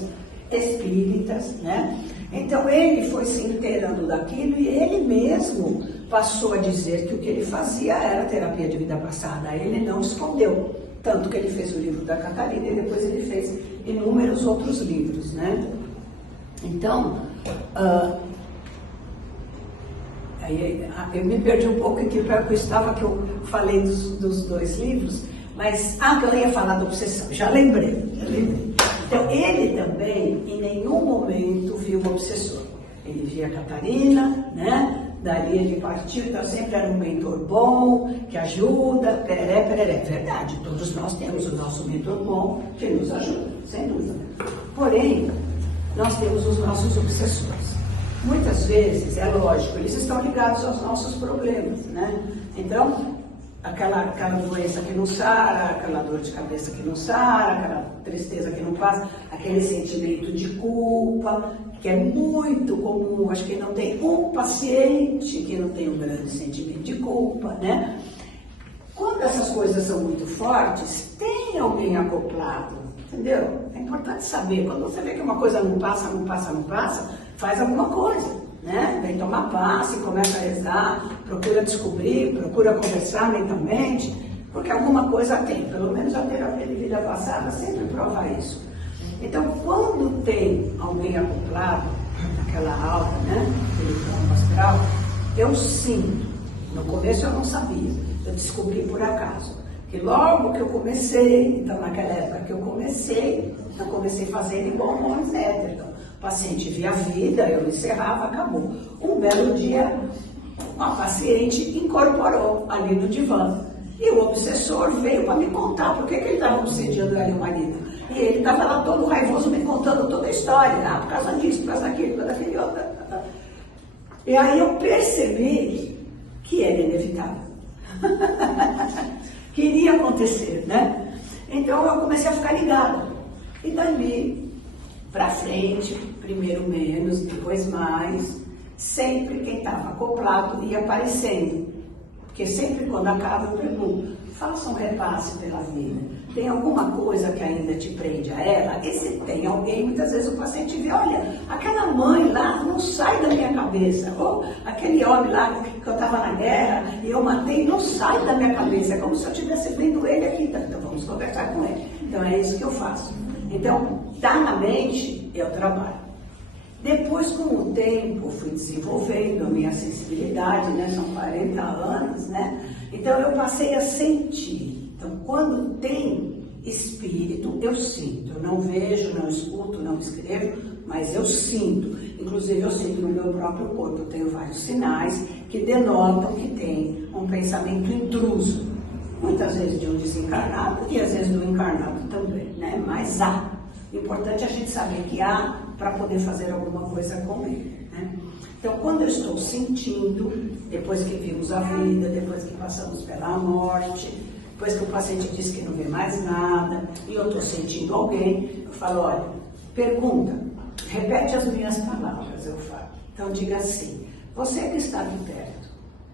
espíritas, né? Então, ele foi se inteirando daquilo e ele mesmo passou a dizer que o que ele fazia era terapia de vida passada. Ele não escondeu, tanto que ele fez o livro da Catarina e depois ele fez inúmeros outros livros, né? Então, eu me perdi um pouco aqui para que eu estava, que eu falei dos dois livros, mas, que eu ia falar da obsessão, já lembrei. Então, ele também, em nenhum momento, viu o obsessor. Ele via a Catarina, né? Dali ele partiu, então sempre era um mentor bom, que ajuda, pereré, pereré. Verdade, todos nós temos o nosso mentor bom, que nos ajuda, sem dúvida. Porém, nós temos os nossos obsessores. Muitas vezes, é lógico, eles estão ligados aos nossos problemas, né? Então, aquela doença que não sara, aquela dor de cabeça que não sara, aquela tristeza que não passa, aquele sentimento de culpa, que é muito comum. Acho que não tem um paciente que não tem um grande sentimento de culpa, né? Quando essas coisas são muito fortes, tem alguém acoplado, entendeu? É importante saber, quando você vê que uma coisa não passa, faz alguma coisa, né? Vem tomar passe, começa a rezar, procura descobrir, procura conversar mentalmente, porque alguma coisa tem. Pelo menos a terapia de vida passada sempre prova isso. Então, quando tem alguém acoplado, naquela alta, né? Aquele plano astral, eu sinto. No começo eu não sabia, eu descobri por acaso. Que logo que eu comecei, então naquela época que eu comecei a fazer ele igual o Mons Éter. O paciente via a vida, eu encerrava, acabou. Um belo dia, uma paciente incorporou ali no divã. E o obsessor veio para me contar por que ele estava obsediando ela e o marido. E ele estava lá todo raivoso me contando toda a história. Por causa disso, por causa daquilo, por causa daquele outro. E aí eu percebi que era inevitável. Que iria acontecer, né? Então eu comecei a ficar ligada. E dali para frente, primeiro menos, depois mais, sempre quem estava acoplado ia aparecendo. Porque sempre quando acaba eu pergunto, faça um repasse pela vida. Tem alguma coisa que ainda te prende a ela? E se tem alguém, muitas vezes o paciente vê, olha, aquela mãe lá não sai da minha cabeça. Ou aquele homem lá que eu estava na guerra e eu matei, não sai da minha cabeça. É como se eu estivesse vendo ele aqui. Então vamos conversar com ele. Então é isso que eu faço. Então, tá na mente, eu trabalho. Depois, com o tempo, fui desenvolvendo a minha sensibilidade, né? São 40 anos, né? Então, eu passei a sentir. Então, quando tem espírito, eu sinto. Eu não vejo, não escuto, não escrevo, mas eu sinto. Inclusive, eu sinto no meu próprio corpo. Eu tenho vários sinais que denotam que tem um pensamento intruso. Muitas vezes de um desencarnado e às vezes do encarnado também, né? Mas há. O importante é a gente saber que há para poder fazer alguma coisa com ele, né? Então, quando eu estou sentindo, depois que vimos a vida, depois que passamos pela morte, depois que o paciente diz que não vê mais nada, e eu estou sentindo alguém, eu falo, olha, pergunta, repete as minhas palavras, eu falo. Então, diga assim, você que está aqui perto,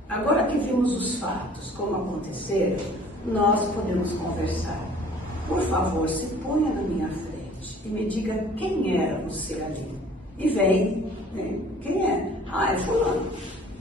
agora que vimos os fatos, como aconteceram, nós podemos conversar. Por favor, se ponha na minha frente e me diga quem era você ali. E vem, né? Quem é? É fulano.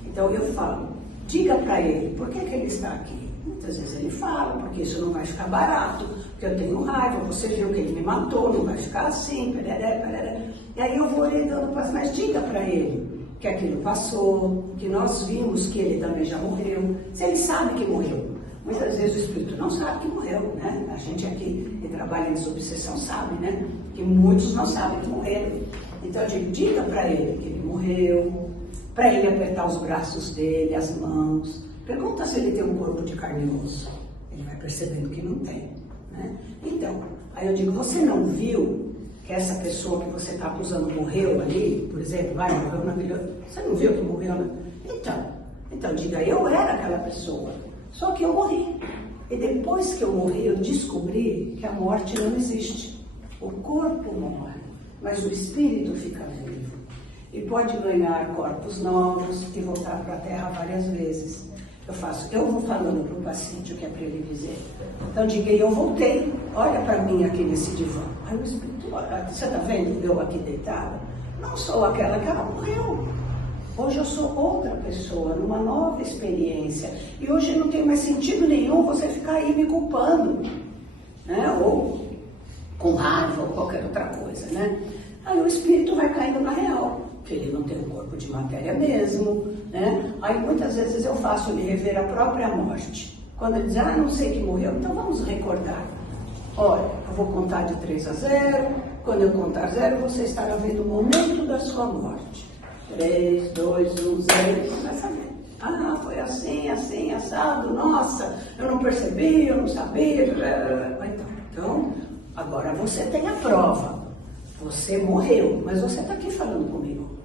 Então eu falo, diga para ele, por que ele está aqui? Muitas vezes ele fala, porque isso não vai ficar barato, porque eu tenho raiva, você viu que ele me matou, não vai ficar assim, pereré, pereré. E aí eu vou orientando, mas diga para ele que aquilo passou, que nós vimos que ele também já morreu. Se ele sabe que morreu. Muitas vezes o espírito não sabe que morreu, né? A gente aqui que trabalha em desobsessão sabe, né? Que muitos não sabem que morreram. Então eu digo, diga para ele que ele morreu, para ele apertar os braços dele, as mãos. Pergunta se ele tem um corpo de carne e osso. Ele vai percebendo que não tem, né? Então, aí eu digo, você não viu que essa pessoa que você está acusando morreu ali, por exemplo, morreu na vida, você não viu que morreu na... Então diga, eu era aquela pessoa, só que eu morri. E depois que eu morri, eu descobri que a morte não existe. O corpo morre, mas o espírito fica vivo. E pode ganhar corpos novos e voltar para a Terra várias vezes. Eu vou falando para o paciente o que é para ele dizer. Então diga, eu voltei, olha para mim aqui nesse divã. Aí o espírito, você está vendo eu aqui deitada? Não sou aquela que ela morreu. Hoje eu sou outra pessoa, numa nova experiência. E hoje não tem mais sentido nenhum você ficar aí me culpando, né? Ou com raiva, ou qualquer outra coisa, né? Aí o espírito vai caindo na real, que ele não tem um corpo de matéria mesmo, né? Aí muitas vezes eu faço ele rever a própria morte. Quando ele diz, não sei que morreu, então vamos recordar. Olha, eu vou contar de 3 a 0, quando eu contar 0, você estará vendo o momento da sua morte. 3, 2, 1, 0, começa a ver. Foi assim, assim, assado, nossa, eu não percebi, eu não sabia. Então, agora você tem a prova. Você morreu, mas você está aqui falando comigo.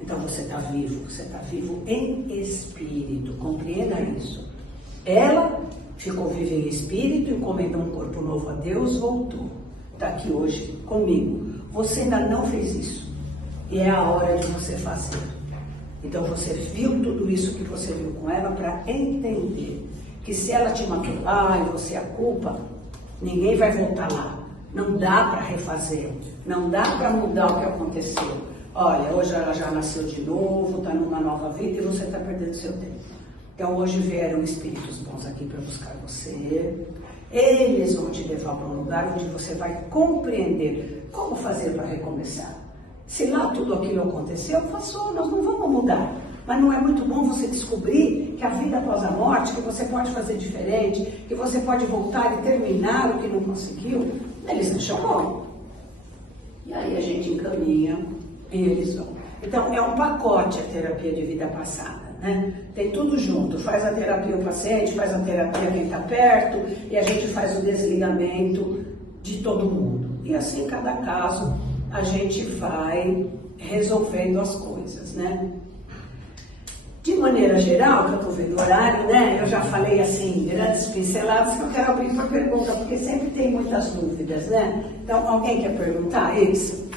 Então você está vivo em espírito, compreenda isso. Ela ficou viva em espírito, encomendou um corpo novo a Deus, voltou. Está aqui hoje comigo. Você ainda não fez isso. E é a hora de você fazer. Então você viu tudo isso que você viu com ela para entender que se ela te matou e você a culpa, ninguém vai voltar lá. Não dá para refazer, não dá para mudar o que aconteceu. Olha, hoje ela já nasceu de novo, está numa nova vida e você está perdendo seu tempo. Então hoje vieram espíritos bons aqui para buscar você. Eles vão te levar para um lugar onde você vai compreender como fazer para recomeçar. Se lá tudo aquilo aconteceu, passou, nós não vamos mudar. Mas não é muito bom você descobrir que a vida após a morte, que você pode fazer diferente, que você pode voltar e terminar o que não conseguiu? Eles acham bom. E aí a gente encaminha e eles vão. Então é um pacote a terapia de vida passada, né? Tem tudo junto. Faz a terapia o paciente, faz a terapia quem está perto e a gente faz o desligamento de todo mundo. E assim cada caso a gente vai resolvendo as coisas, né? De maneira geral, que eu estou vendo o horário, né? Eu já falei assim, grandes pinceladas, que eu quero abrir para pergunta, porque sempre tem muitas dúvidas, né? Então, alguém quer perguntar? Isso.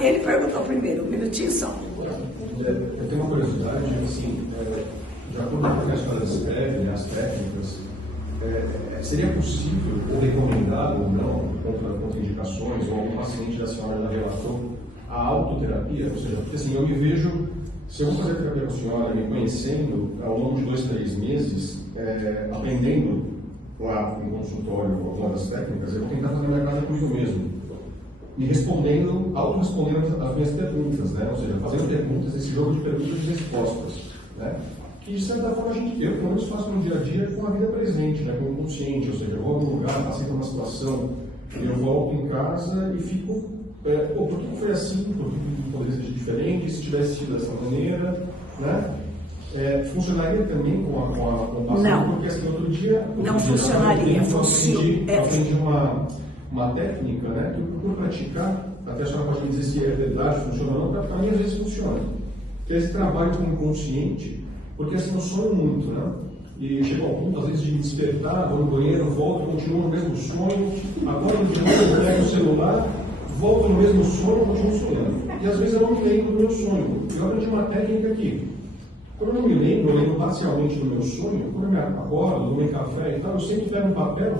Ele perguntou primeiro, um minutinho só. Eu tenho uma curiosidade, assim, de acordo com o que a senhora descreve, né, as técnicas, seria possível ou recomendado ou não, contra indicações, ou algum paciente da senhora já relatou, a autoterapia? Ou seja, porque assim, eu me vejo, se eu vou fazer terapia com a senhora, me conhecendo ao longo de 2, 3 meses, aprendendo lá no consultório alguma das técnicas, eu vou tentar fazer minha casa comigo mesmo. E auto-respondendo as minhas perguntas, né? Ou seja, fazendo perguntas, esse jogo de perguntas e respostas, né? Que de certa forma eu pelo menos faço no dia a dia com a vida presente, né? Com o consciente, ou seja, eu vou a algum lugar, passei por uma situação, eu volto em casa e fico, por que foi assim, por que poderia ser diferente, se tivesse sido dessa maneira, né? Funcionaria também com o paciente? Não. Porque assim, outro dia Não funcionaria, eu aprendi uma técnica, né, que por praticar, até a senhora pode me dizer se é verdade, funciona ou não, para mim às vezes funciona. Que é esse trabalho com o inconsciente, porque assim eu sonho muito, né? E chego ao ponto, às vezes, de me despertar, vou no banheiro, volto, continuo no mesmo sonho, agora no dia eu pego o celular, volto no mesmo sonho, continuo sonhando. E às vezes eu não me lembro do meu sonho. Eu aprendi uma técnica aqui. Quando eu não me lembro, eu lembro parcialmente do meu sonho, quando eu me acordo, tomo café e tal, eu sempre pego um papel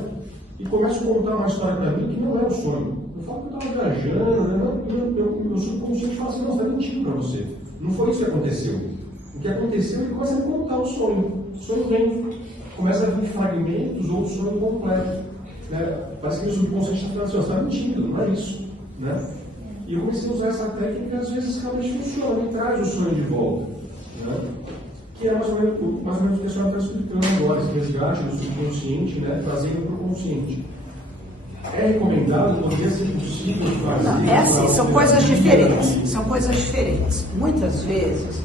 e começo a contar uma história para mim que não é o sonho. Eu falo que eu estava viajando, né? Meu subconsciente fala assim, não, você está mentindo para você. Não foi isso que aconteceu. O que aconteceu é que começa a contar o sonho. O sonho vem, começa a vir fragmentos ou o sonho completo. Né? Parece que o subconsciente está falando assim, você está mentindo, não é isso. Né? E eu comecei a usar essa técnica e às vezes realmente funciona, me traz o sonho de volta. Né? Que é mais ou menos o que a senhora está explicando agora, esse resgate do subconsciente, né, trazendo para o consciente. É recomendado, poderia ser possível fazer? Não, é assim, são coisas diferentes. São coisas diferentes. Muitas vezes,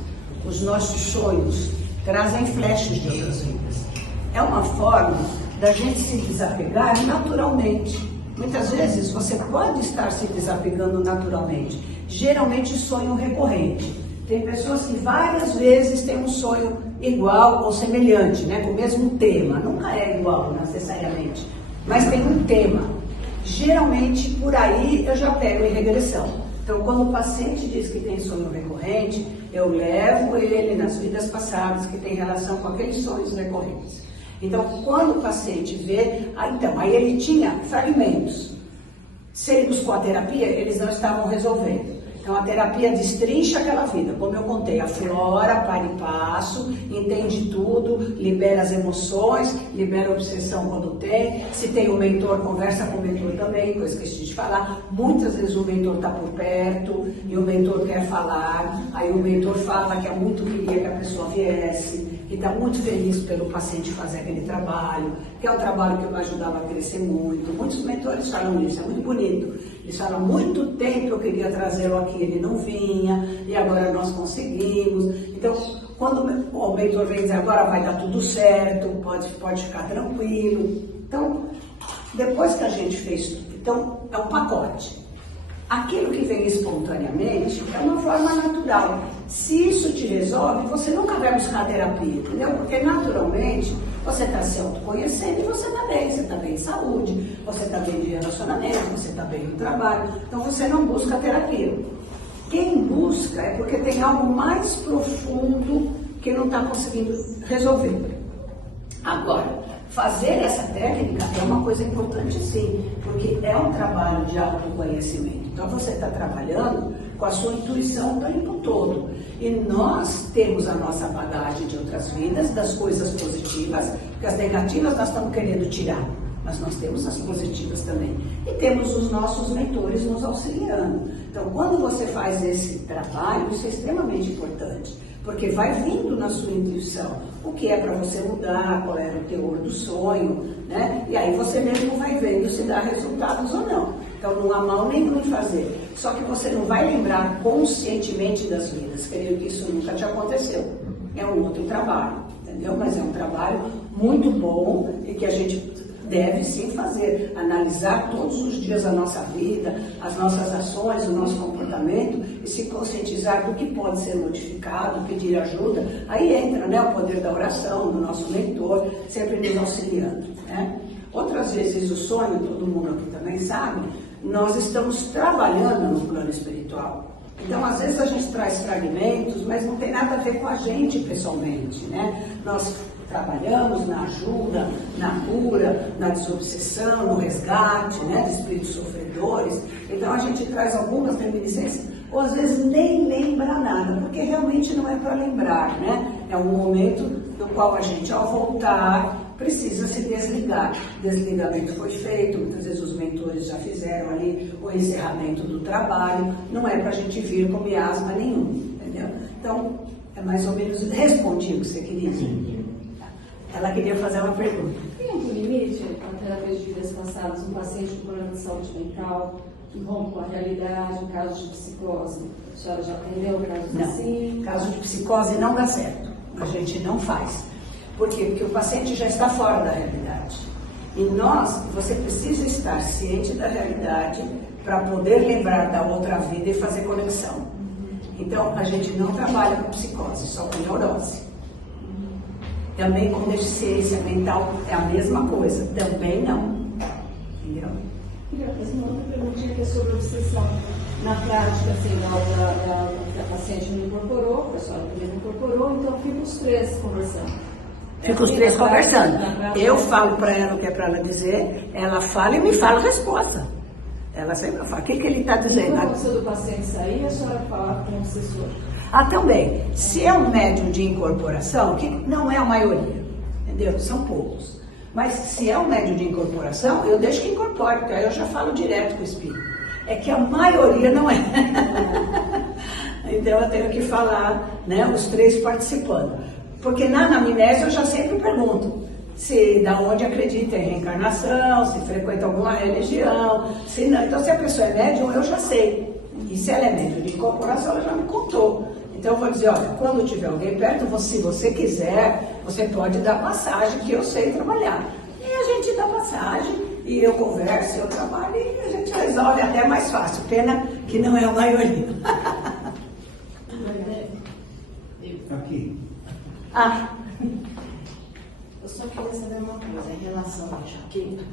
os nossos sonhos trazem flashes de outras vidas. É uma forma da gente se desapegar naturalmente. Muitas vezes você pode estar se desapegando naturalmente. Geralmente sonho recorrente. Tem pessoas que várias vezes têm um sonho igual ou semelhante, né? Com o mesmo tema. Nunca é igual necessariamente, mas tem um tema. Geralmente por aí eu já pego em regressão. Então quando o paciente diz que tem sonho recorrente, eu levo ele nas vidas passadas que tem relação com aqueles sonhos recorrentes. Então, quando o paciente vê, aí ele tinha fragmentos. Se ele buscou a terapia, eles não estavam resolvendo. Então, a terapia destrincha aquela vida. Como eu contei, aflora, para e passo, entende tudo, libera as emoções, libera a obsessão quando tem. Se tem um mentor, conversa com o mentor também, que eu esqueci de falar. Muitas vezes o mentor está por perto e o mentor quer falar. Aí o mentor fala que muito queria que a pessoa viesse, que está muito feliz pelo paciente fazer aquele trabalho, que é um trabalho que eu ajudava a crescer muito. Muitos mentores falam isso, é muito bonito. Eles falam, há muito tempo eu queria trazê-lo aqui, ele não vinha, e agora nós conseguimos. Então, quando o mentor vem dizer, agora vai dar tudo certo, pode ficar tranquilo. Então, depois que a gente fez tudo, então é um pacote. Aquilo que vem espontaneamente é uma forma natural. Se isso te resolve, você nunca vai buscar terapia, entendeu? Porque naturalmente você está se autoconhecendo e você está bem. Você está bem em saúde, você está bem de relacionamento, você está bem no trabalho. Então você não busca terapia. Quem busca é porque tem algo mais profundo que não está conseguindo resolver. Agora, fazer essa técnica é uma coisa importante sim, porque é um trabalho de autoconhecimento. Então você está trabalhando com a sua intuição o tempo todo. E nós temos a nossa bagagem de outras vidas, das coisas positivas, porque as negativas nós estamos querendo tirar, mas nós temos as positivas também. E temos os nossos mentores nos auxiliando. Então quando você faz esse trabalho, isso é extremamente importante. Porque vai vindo na sua intuição o que é para você mudar, qual era o teor do sonho, né? E aí você mesmo vai vendo se dá resultados ou não. Então não há mal nenhum em fazer. Só que você não vai lembrar conscientemente das vidas. Creio que isso nunca te aconteceu. É um outro trabalho, entendeu? Mas é um trabalho muito bom e que a gente deve sim fazer, analisar todos os dias a nossa vida, as nossas ações, o nosso comportamento e se conscientizar do que pode ser modificado, pedir ajuda. Aí entra, né, o poder da oração, do nosso mentor, sempre nos auxiliando, né? Outras vezes o sonho, todo mundo aqui também sabe, nós estamos trabalhando no plano espiritual. Então, às vezes a gente traz fragmentos, mas não tem nada a ver com a gente pessoalmente, né? Nós trabalhamos na ajuda, na cura, na desobsessão, no resgate, né, de espíritos sofredores. Então a gente traz algumas reminiscências, ou às vezes nem lembra nada, porque realmente não é para lembrar, né? É um momento do qual a gente, ao voltar, precisa se desligar. Desligamento foi feito, muitas vezes os mentores já fizeram ali o encerramento do trabalho, não é para a gente vir com miasma nenhum, entendeu? Então, é mais ou menos, respondi o que você queria dizer. Sim. Ela queria fazer uma pergunta. Tem algum limite na terapia de vidas passadas, um paciente com problema de saúde mental, que rompe com a realidade, um caso de psicose? A senhora já atendeu casos Não, assim? caso de psicose não dá certo. A gente não faz. Por quê? Porque o paciente já está fora da realidade. E você precisa estar ciente da realidade para poder lembrar da outra vida e fazer conexão. Então, a gente não trabalha com psicose, só com neurose. Também com deficiência mental é a mesma coisa, também não. Entendeu? Queria fazer uma outra perguntinha que é sobre obsessão. Na prática, assim, a paciente me incorporou, a senhora também me incorporou, então fica os três conversando. Fica os três conversando. Eu falo para ela o que é para ela dizer, ela fala e me fala a resposta. Ela sempre fala, o que ele está dizendo? Quando aconteceu do paciente sair, a senhora fala com o obsessor. Também, se é um médium de incorporação, que não é a maioria, entendeu? São poucos. Mas se é um médium de incorporação, eu deixo que incorpore, porque aí eu já falo direto com o espírito. É que a maioria não é. Então eu tenho que falar, né, os três participando. Porque na anamnese eu já sempre pergunto se da onde acredita em reencarnação, se frequenta alguma religião, se não. Então se a pessoa é médium, eu já sei. E se ela é médium de incorporação, ela já me contou. Então eu vou dizer, olha, quando tiver alguém perto, se você quiser, você pode dar passagem, que eu sei trabalhar. E a massagem, e eu converso, eu trabalho, e a gente resolve até mais fácil. Pena que não é a maioria. Aqui. Ah, Eu só queria saber uma coisa, em relação à enxaqueca,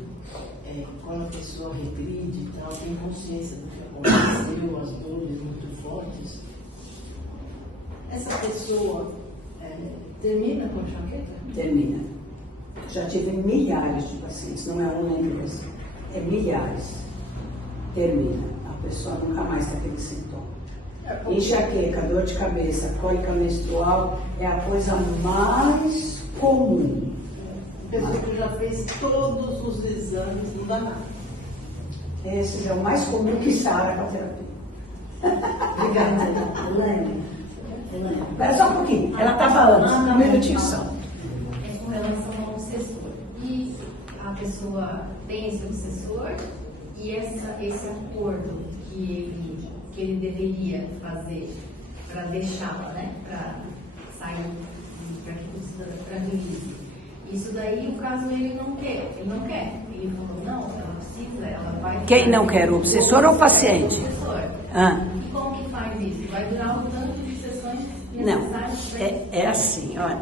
quando a pessoa regride e tal, tem consciência do que aconteceu, as dores muito fortes, essa pessoa termina com enxaqueca? termina. Já tive milhares de pacientes, não é um nem dois, é milhares. Termina. A pessoa nunca mais tem aquele sintoma. Enxaqueca, dor de cabeça, cólica menstrual é a coisa mais comum. Pessoa que já fez todos os exames, não dá nada. Esse é o mais comum que sara com a terapia. Obrigada. Elaine. Espera só um pouquinho, ela está falando, um minutinho só. É com relação ao obsessor. E a pessoa tem esse obsessor e esse acordo que ele deveria fazer para deixá-la, né? Para sair, para que você tranquilize. Isso daí, o caso, ele não quer. Ele falou, não, ela precisa, ela vai... Quem não quer, o obsessor ou o paciente? O obsessor. Ah. E como que faz isso? Vai durar o tanto de sessões Não, necessárias para isso? é assim, olha,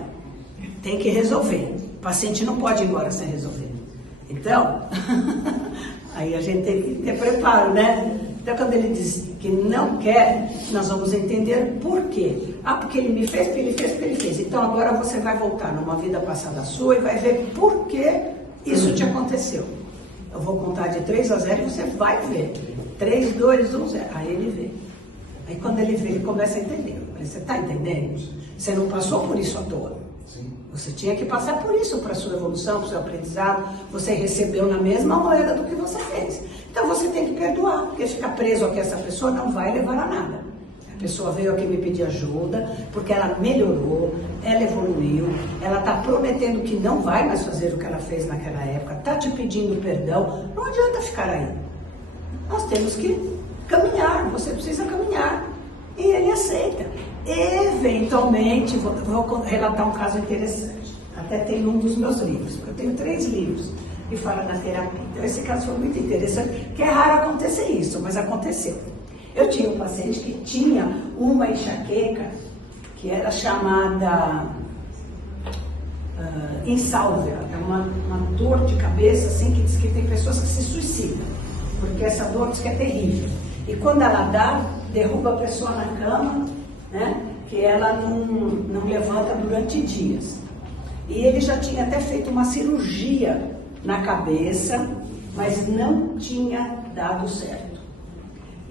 tem que resolver. O paciente não pode ir embora sem resolver. Então, aí a gente tem que ter preparo, né? Então, quando ele diz que não quer, nós vamos entender por quê. Ah, porque ele me fez, porque ele fez, porque ele fez. Então, agora você vai voltar numa vida passada sua e vai ver por que isso te aconteceu. Eu vou contar de 3 a 0 e você vai ver. 3, 2, 1, 0. Aí ele vê. Aí quando ele vê, ele começa a entender. Você está entendendo? Você não passou por isso à toa. Você tinha que passar por isso para a sua evolução, para o seu aprendizado. Você recebeu na mesma moeda do que você fez. Então você tem que perdoar, porque ficar preso aqui essa pessoa não vai levar a nada. A pessoa veio aqui me pedir ajuda, porque ela melhorou, ela evoluiu, ela está prometendo que não vai mais fazer o que ela fez naquela época, está te pedindo perdão. Não adianta ficar aí. Nós temos que caminhar, você precisa caminhar. E ele aceita. Eventualmente, vou relatar um caso interessante. Até tem um dos meus livros, porque eu tenho 3 livros que falam da terapia. Então, esse caso foi muito interessante, que é raro acontecer isso, mas aconteceu. Eu tinha um paciente que tinha uma enxaqueca que era chamada insálvia. É uma dor de cabeça, assim, que diz que tem pessoas que se suicidam, porque essa dor diz que é terrível. E quando ela dá, derruba a pessoa na cama, né? Que ela não levanta durante dias. E ele já tinha até feito uma cirurgia na cabeça, mas não tinha dado certo.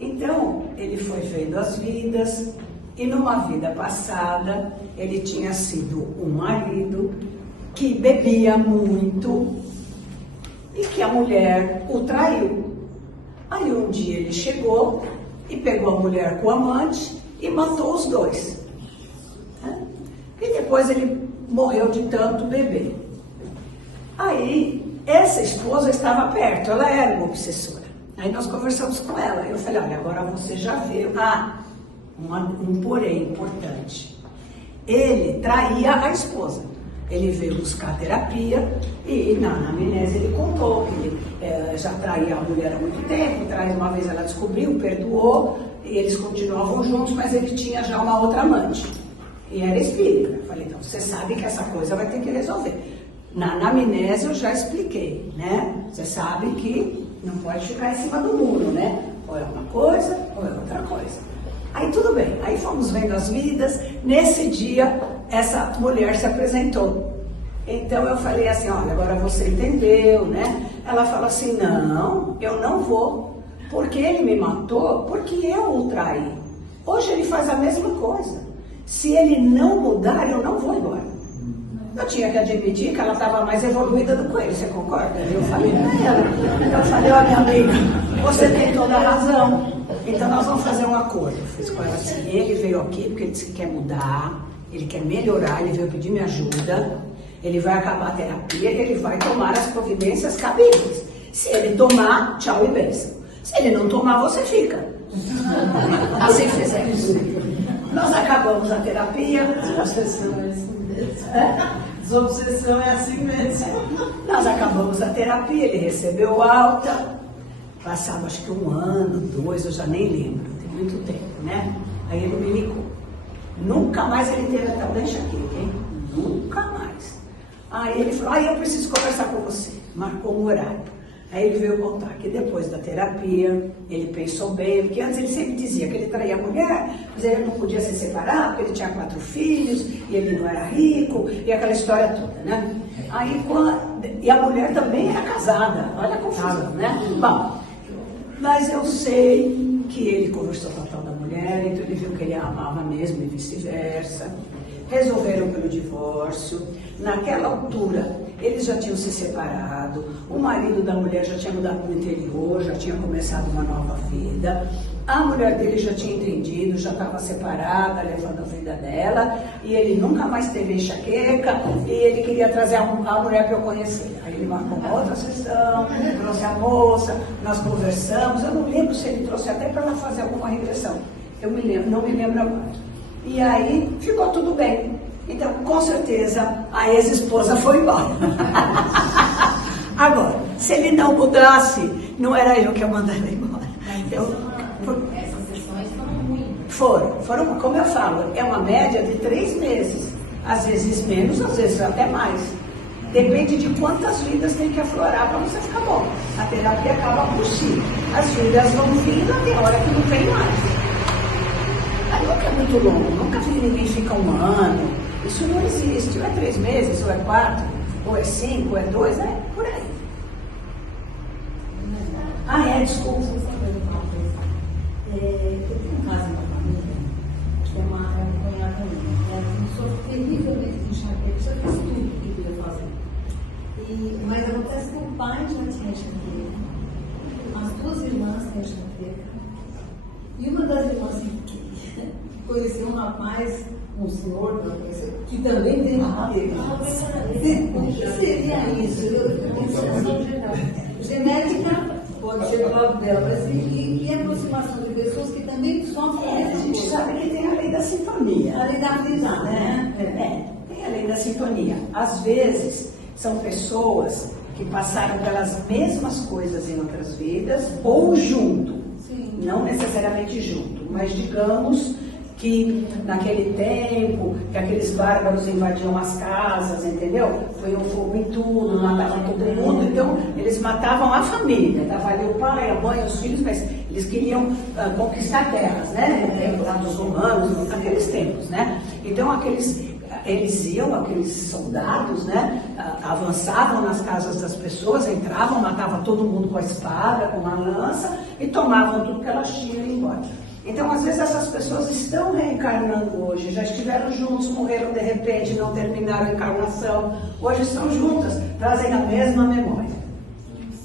Então, ele foi vendo as vidas, e numa vida passada, ele tinha sido um marido que bebia muito e que a mulher o traiu. Aí um dia ele chegou e pegou a mulher com o amante e matou os dois. E depois ele morreu de tanto beber. Aí essa esposa estava perto, ela era uma obsessora. Aí nós conversamos com ela. Eu falei, olha, agora você já viu. Um porém importante. Ele traía a esposa. Ele veio buscar terapia e na anamnese ele contou que ele já traía a mulher há muito tempo. Uma vez ela descobriu, perdoou, e eles continuavam juntos, mas ele tinha já uma outra amante. E era espírita. Eu falei, então você sabe que essa coisa vai ter que resolver. Na anamnese eu já expliquei, né? Você sabe que não pode ficar em cima do muro, né? Ou é uma coisa, ou é outra coisa. Aí tudo bem, aí fomos vendo as vidas. Nesse dia, essa mulher se apresentou. Então eu falei assim, olha, agora você entendeu, né? Ela falou assim, não, eu não vou, porque ele me matou, porque eu o traí. Hoje ele faz a mesma coisa. Se ele não mudar, eu não vou embora. Eu tinha que admitir que ela estava mais evoluída do que ele, você concorda? Eu falei para ela, ó, minha amiga, você tem toda a razão. Então nós vamos fazer um acordo. Eu fiz com ela assim, ele veio aqui porque ele disse que quer mudar, ele quer melhorar, ele veio pedir minha ajuda, ele vai acabar a terapia e ele vai tomar as providências cabíveis. Se ele tomar, tchau e bênção. Se ele não tomar, você fica. Assim fizemos. Nós acabamos a terapia. Desobsessão é assim mesmo. Nós acabamos a terapia, ele recebeu alta, passava acho que 1 ano, 2, eu já nem lembro, tem muito tempo, né? Aí ele me ligou. Nunca mais ele teve até o enxaqueca, hein? Nunca mais. Aí ele falou, eu preciso conversar com você. Marcou um horário. Aí ele veio contar que depois da terapia, ele pensou bem, porque antes ele sempre dizia que ele traía a mulher, mas ele não podia se separar, porque ele tinha 4 filhos, e ele não era rico, e aquela história toda, né? Aí, e a mulher também era casada, olha a confusão, né? Bom, mas eu sei que ele conversou com a tal da mulher, então ele viu que ele a amava mesmo e vice-versa. Resolveram pelo divórcio. Naquela altura, eles já tinham se separado, o marido da mulher já tinha mudado para o interior, já tinha começado uma nova vida. A mulher dele já tinha entendido, já estava separada, levando a vida dela, e ele nunca mais teve enxaqueca, e ele queria trazer a mulher para eu conhecer. Aí ele marcou uma outra sessão, trouxe a moça, nós conversamos, eu não lembro se ele trouxe até para ela fazer alguma regressão, não me lembro agora. E aí ficou tudo bem. Então, com certeza, a ex-esposa foi embora. Agora, se ele não mudasse, não era eu que ia mandar ele embora. Essas sessões foram ruins. Foram, como eu falo, é uma média de 3 meses. Às vezes menos, às vezes até mais. Depende de quantas vidas tem que aflorar para você ficar bom. A terapia acaba por si. As vidas vão vindo até a hora que não vem mais. Aí nunca é muito longo, nunca vi ninguém ficar 1 ano. Isso não existe. Ou é 3 meses, ou é 4, ou é 5, ou é 2, é por aí. Desculpa. Eu tenho um caso na família, que é uma cunhada minha. Ela sofreu terrivelmente de enxaqueca, já fez tudo o que podia fazer. Mas acontece que o pai já tinha enxaqueca, as 2 irmãs têm enxaqueca, e uma das irmãs conheceu um rapaz, um senhor que também tem enxaqueca. O que seria isso? Genética pode ser do lado dela, mas e aproximação de pessoas que também sofrem. A gente sabe que tem a lei da sintonia. A lei da afinidade, né? Tem a lei da sintonia. Às vezes, são pessoas que passaram pelas mesmas coisas em outras vidas, ou junto. Sim. Não necessariamente junto, mas digamos que naquele tempo, que aqueles bárbaros invadiam as casas, entendeu? Foi um fogo em tudo, matavam todo mundo, então eles matavam a família, dava ali o pai, a mãe, os filhos, mas eles queriam conquistar terras, né? Lá dos romanos, naqueles tempos, né? Então eles iam, aqueles soldados, né? Avançavam nas casas das pessoas, entravam, matavam todo mundo com a espada, com a lança e tomavam tudo que elas tinham e iam embora. Então, às vezes, essas pessoas estão reencarnando hoje, já estiveram juntos, morreram de repente, não terminaram a encarnação, hoje estão juntas, trazem a mesma memória.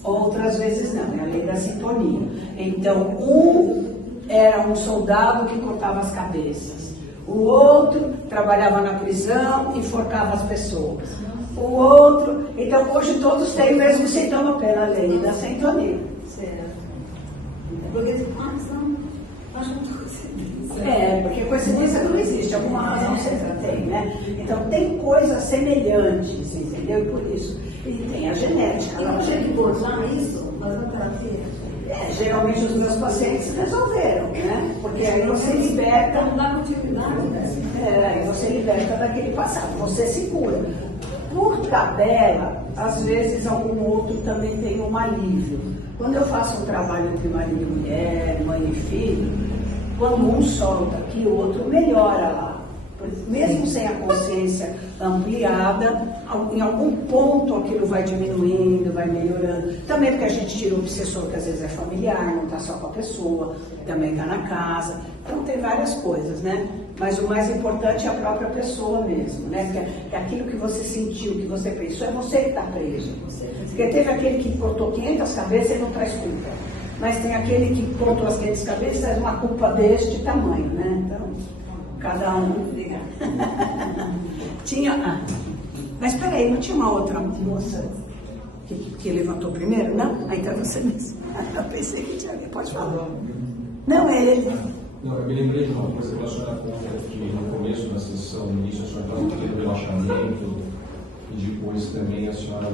Outras vezes não, é a lei da sintonia. Então, um era um soldado que cortava as cabeças, o outro trabalhava na prisão e enforcava as pessoas. O outro, então hoje todos têm o mesmo sintoma pela lei da sintonia. Certo. Porque acho muito coincidência. Porque coincidência não existe, alguma razão sempre tem, né? Então tem coisas semelhantes, entendeu? E por isso. E tem a genética. E não chega por lá isso, fazendo terapia. Geralmente os meus pacientes resolveram, né? Porque aí você liberta. Não dá continuidade, né? Aí você liberta daquele passado, você se cura. Por tabela, às vezes algum outro também tem um alívio. Quando eu faço um trabalho entre marido e mulher, mãe e filho, quando um solta aqui, o outro melhora lá. Mesmo sem a consciência ampliada, em algum ponto aquilo vai diminuindo, vai melhorando. Também porque a gente tira o obsessor, que às vezes é familiar, não está só com a pessoa, também está na casa. Então tem várias coisas, né? Mas o mais importante é a própria pessoa mesmo, né? Que aquilo que você sentiu, que você pensou, é você que está preso. Porque teve aquele que cortou 500 cabeças e não traz culpa. Mas tem aquele que cortou as 500 cabeças e traz uma culpa deste tamanho, né? Então, cada um... Tinha... mas peraí, não tinha uma outra moça que levantou primeiro? Não? Aí então você mesmo. Eu pensei que tinha alguém. Pode falar. Não, é ele. Não, eu me lembrei de uma coisa que a senhora conta que no começo da sessão, no início, a senhora estava pedindo relaxamento,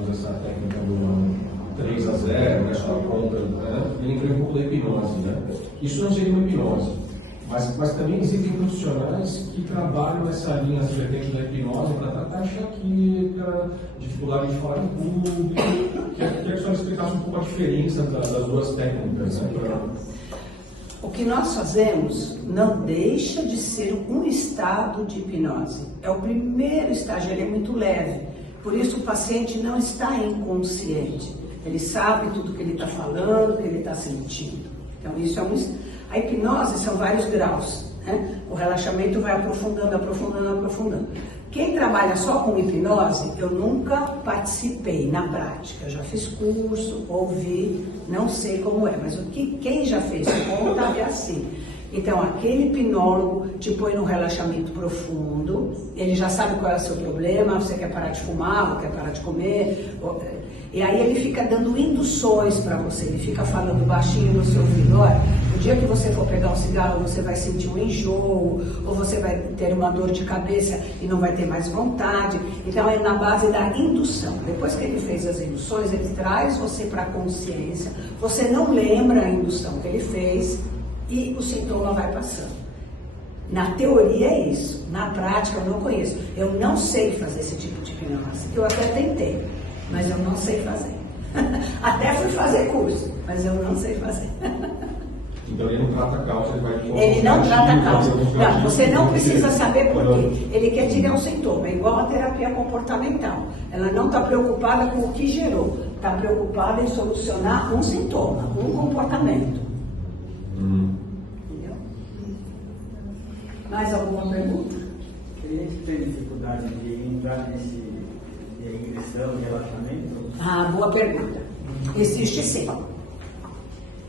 usa essa técnica do 3 a 0, né, só conta, né? Ele entra um pouco da hipnose, né? Isso não seria uma hipnose, mas também existem profissionais que trabalham nessa linha, nessa vertente da hipnose para tratar enxaqueca, dificuldade de falar em público. Queria que a senhora explicasse um pouco a diferença das duas técnicas, né? O que nós fazemos não deixa de ser um estado de hipnose. É o primeiro estágio, ele é muito leve. Por isso o paciente não está inconsciente. Ele sabe tudo que ele está falando, que ele está sentindo. Então isso é a hipnose são vários graus, né? O relaxamento vai aprofundando, aprofundando, aprofundando. Quem trabalha só com hipnose, eu nunca participei na prática. Já fiz curso, ouvi, não sei como é, mas quem já fez conta é assim. Então, aquele hipnólogo te põe num relaxamento profundo, ele já sabe qual é o seu problema, você quer parar de fumar, ou quer parar de comer, e aí ele fica dando induções para você, ele fica falando baixinho no seu ouvido, olha, no dia que você for pegar um cigarro, você vai sentir um enjoo, ou você vai ter uma dor de cabeça e não vai ter mais vontade. Então é na base da indução. Depois que ele fez as induções, ele traz você para a consciência, você não lembra a indução que ele fez, e o sintoma vai passando. Na teoria é isso, na prática eu não conheço. Eu não sei fazer esse tipo de hipnose. Eu até tentei, mas eu não sei fazer. Até fui fazer curso, mas eu não sei fazer. Então ele não trata a causa, ele vai... Ele não trata a causa. Não, você não precisa saber por quê. Ele quer tirar um sintoma, é igual a terapia comportamental. Ela não está preocupada com o que gerou, está preocupada em solucionar um sintoma, um comportamento. Entendeu? Mais alguma pergunta? Cliente tem dificuldade de entrar nesse de regressão, de relaxamento? Ah, boa pergunta. Existe sim.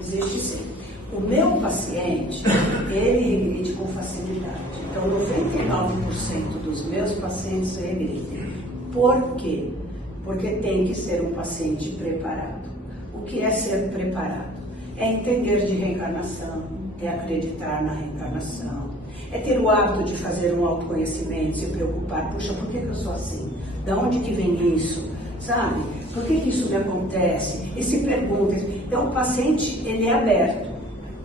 Existe sim. O meu paciente, ele regride com facilidade. Então, 99% dos meus pacientes regridem. Por quê? Porque tem que ser um paciente preparado. O que é ser preparado? É entender de reencarnação, é acreditar na reencarnação, é ter o hábito de fazer um autoconhecimento, se preocupar, puxa, por que eu sou assim? Da onde que vem isso? Sabe? Por que isso me acontece? E se pergunta. Então, o paciente, ele é aberto.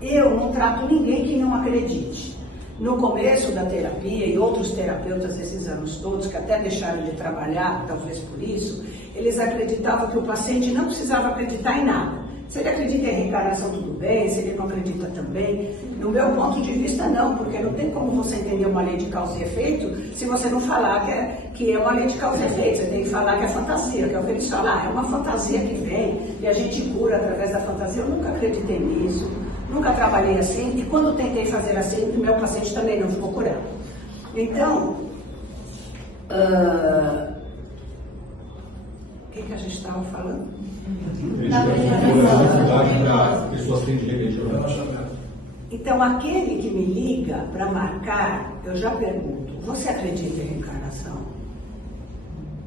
Eu não trato ninguém que não acredite. No começo da terapia, e outros terapeutas desses anos todos, que até deixaram de trabalhar, talvez por isso, eles acreditavam que o paciente não precisava acreditar em nada. Se ele acredita em reencarnação, tudo bem, se ele não acredita também. No meu ponto de vista, não, porque não tem como você entender uma lei de causa e efeito se você não falar que é uma lei de causa e efeito. Você tem que falar que é fantasia, que é o que eles falam. É uma fantasia que vem e a gente cura através da fantasia. Eu nunca acreditei nisso, nunca trabalhei assim, e quando tentei fazer assim, o meu paciente também não ficou curado. Então, o que a gente estava falando? Pessoas têm de regredir. Então, aquele que me liga para marcar, eu já pergunto, você acredita em reencarnação?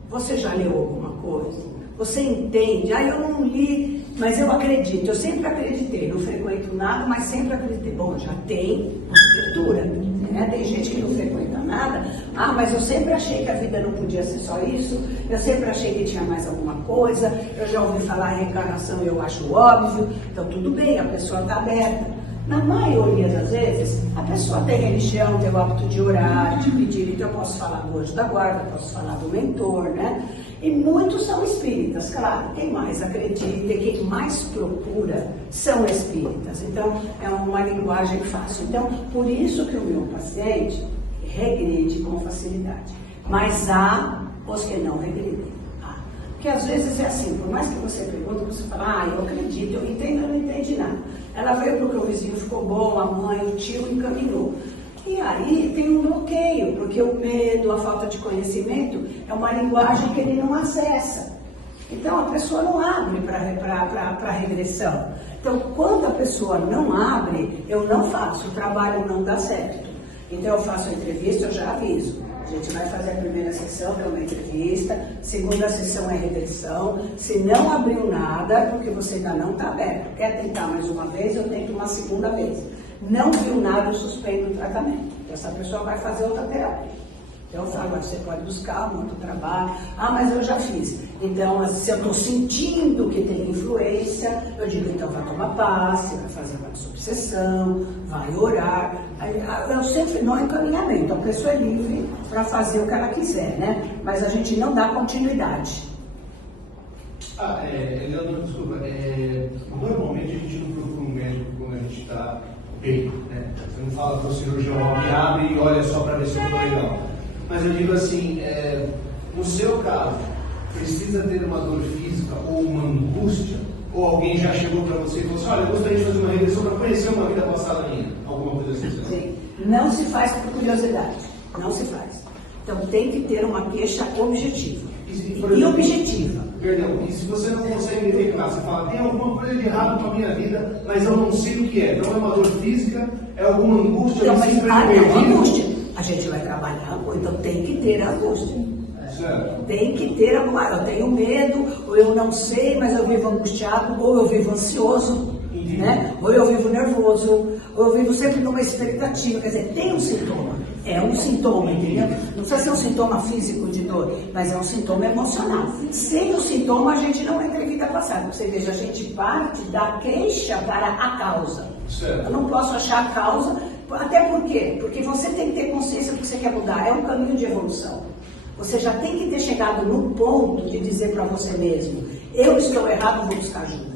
Você já leu alguma coisa? Você entende? Ah, eu não li, mas eu acredito. Eu sempre acreditei. Não frequento nada, mas sempre acreditei. Bom, já tem abertura, né? Tem gente que não frequenta nada. Ah, mas eu sempre achei que a vida não podia ser só isso. Eu sempre achei que tinha mais alguma coisa. Eu já ouvi falar em reencarnação e eu acho óbvio. Então, tudo bem, a pessoa está aberta. Na maioria das vezes, a pessoa tem religião, tem o hábito de orar, de pedir. Então, eu posso falar do anjo da guarda, posso falar do mentor, né? E muitos são espíritas, claro. Quem mais acredita e quem mais procura são espíritas. Então, é uma linguagem fácil. Então, por isso que o meu paciente regride com facilidade. Mas há os que não regridem. Porque às vezes é assim, por mais que você pergunte, você fala, eu acredito, eu entendo, eu não entendi nada. Ela veio porque o vizinho ficou bom, a mãe, o tio encaminhou. E aí tem um bloqueio, porque o medo, a falta de conhecimento é uma linguagem que ele não acessa. Então a pessoa não abre para a regressão. Então quando a pessoa não abre, eu não faço, o trabalho não dá certo. Então eu faço a entrevista, eu já aviso. A gente vai fazer a primeira sessão, que é uma entrevista, segunda sessão é regressão. Se não abriu nada, porque você ainda não está aberto. Quer tentar mais uma vez, eu tento uma segunda vez. Não viu nada, eu suspendo o tratamento. Essa pessoa vai fazer outra terapia. Então eu falo, você pode buscar um outro trabalho. Ah, mas eu já fiz. Então, se eu estou sentindo que tem influência, eu digo, então vai tomar passe, vai fazer uma desobsessão, vai orar. Eu sempre dou encaminhamento, a pessoa é livre para fazer o que ela quiser, né? Mas a gente não dá continuidade. Leandro, desculpa, normalmente a gente não procura um médico quando a gente está bem, né? Você não fala para o cirurgião, me abre e olha só para ver se eu estou legal. Mas eu digo assim, no seu caso, precisa ter uma dor física ou uma angústia? Ou alguém já chegou para você e falou assim, olha, eu gostaria de fazer uma regressão para conhecer uma vida passada minha? Alguma coisa assim? Sim. Não se faz por curiosidade, não se faz. Então tem que ter uma queixa objetiva. E objetiva. Perdão, e se você não consegue detectar, você fala, tem alguma coisa de errado com a minha vida, mas eu não sei o que é. Não é uma dor física, é alguma angústia, Então, eu mas sinto angústia. A gente vai trabalhar, então tem que ter angústia. Certo. Tem que ter alguma. Eu tenho medo, ou eu não sei, mas eu vivo angustiado, ou eu vivo ansioso, né? Ou eu vivo nervoso, ou eu vivo sempre numa expectativa. Quer dizer, tem um sintoma. É um sintoma, entendeu? Não precisa ser um sintoma físico de dor, mas é um sintoma emocional. Sem o sintoma, a gente não entra em vida passada. Você veja, a gente parte da queixa para a causa. Certo. Eu não posso achar a causa, até por quê? Porque você tem que ter consciência do que você quer mudar. É um caminho de evolução. Você já tem que ter chegado no ponto de dizer para você mesmo, eu estou errado, vou buscar ajuda.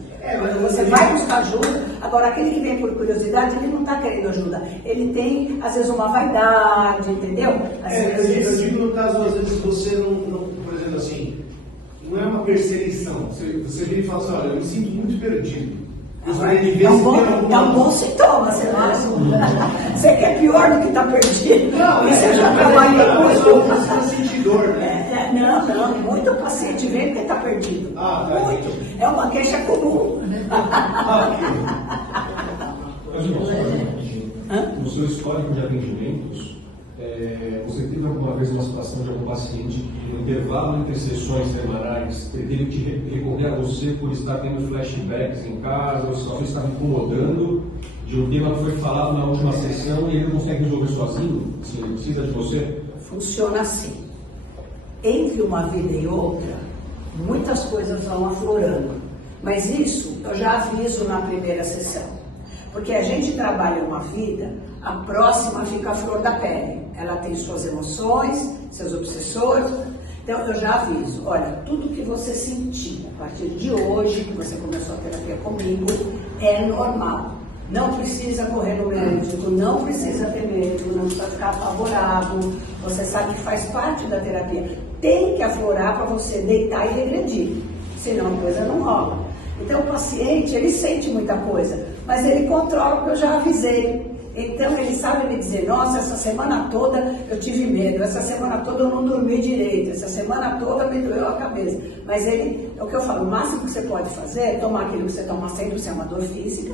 Você vai buscar ajuda. Agora, aquele que vem por curiosidade, ele não está querendo ajuda. Ele tem, às vezes, uma vaidade, entendeu? Eu digo no caso, às vezes, você não, por exemplo assim, não é uma perseguição. Você vem e fala assim, olha, eu me sinto muito perdido. É um bom sintoma, você não acha? Você quer pior do que está perdido? Não, você já trabalhou com isso. Você não sente dor, né? Não, muito paciente vem porque está perdido. Muito. É uma queixa comum. Mas, irmão, só uma rapidinho. No seu histórico de atendimentos, você teve alguma vez uma situação de algum paciente que no intervalo entre sessões semanais teve que recorrer a você por estar tendo flashbacks em casa, ou só estava incomodando de um tema que foi falado na última sessão e ele não consegue resolver sozinho? Se ele precisa de você? Funciona assim. Entre uma vida e outra, muitas coisas vão aflorando. Mas isso eu já aviso na primeira sessão. Porque a gente trabalha uma vida, a próxima fica a flor da pele. Ela tem suas emoções, seus obsessores. Então eu já aviso, olha, tudo que você sentir a partir de hoje, que você começou a terapia comigo, é normal. Não precisa correr no médico, não precisa ter medo, não precisa ficar apavorado. Você sabe que faz parte da terapia. Tem que aflorar para você deitar e regredir, senão a coisa não rola. Então o paciente, ele sente muita coisa, mas ele controla porque eu já avisei. Então ele sabe me dizer, nossa, essa semana toda eu tive medo, essa semana toda eu não dormi direito, essa semana toda me doeu a cabeça. Mas ele, é o que eu falo, o máximo que você pode fazer é tomar aquilo que você toma sempre, se é uma dor física,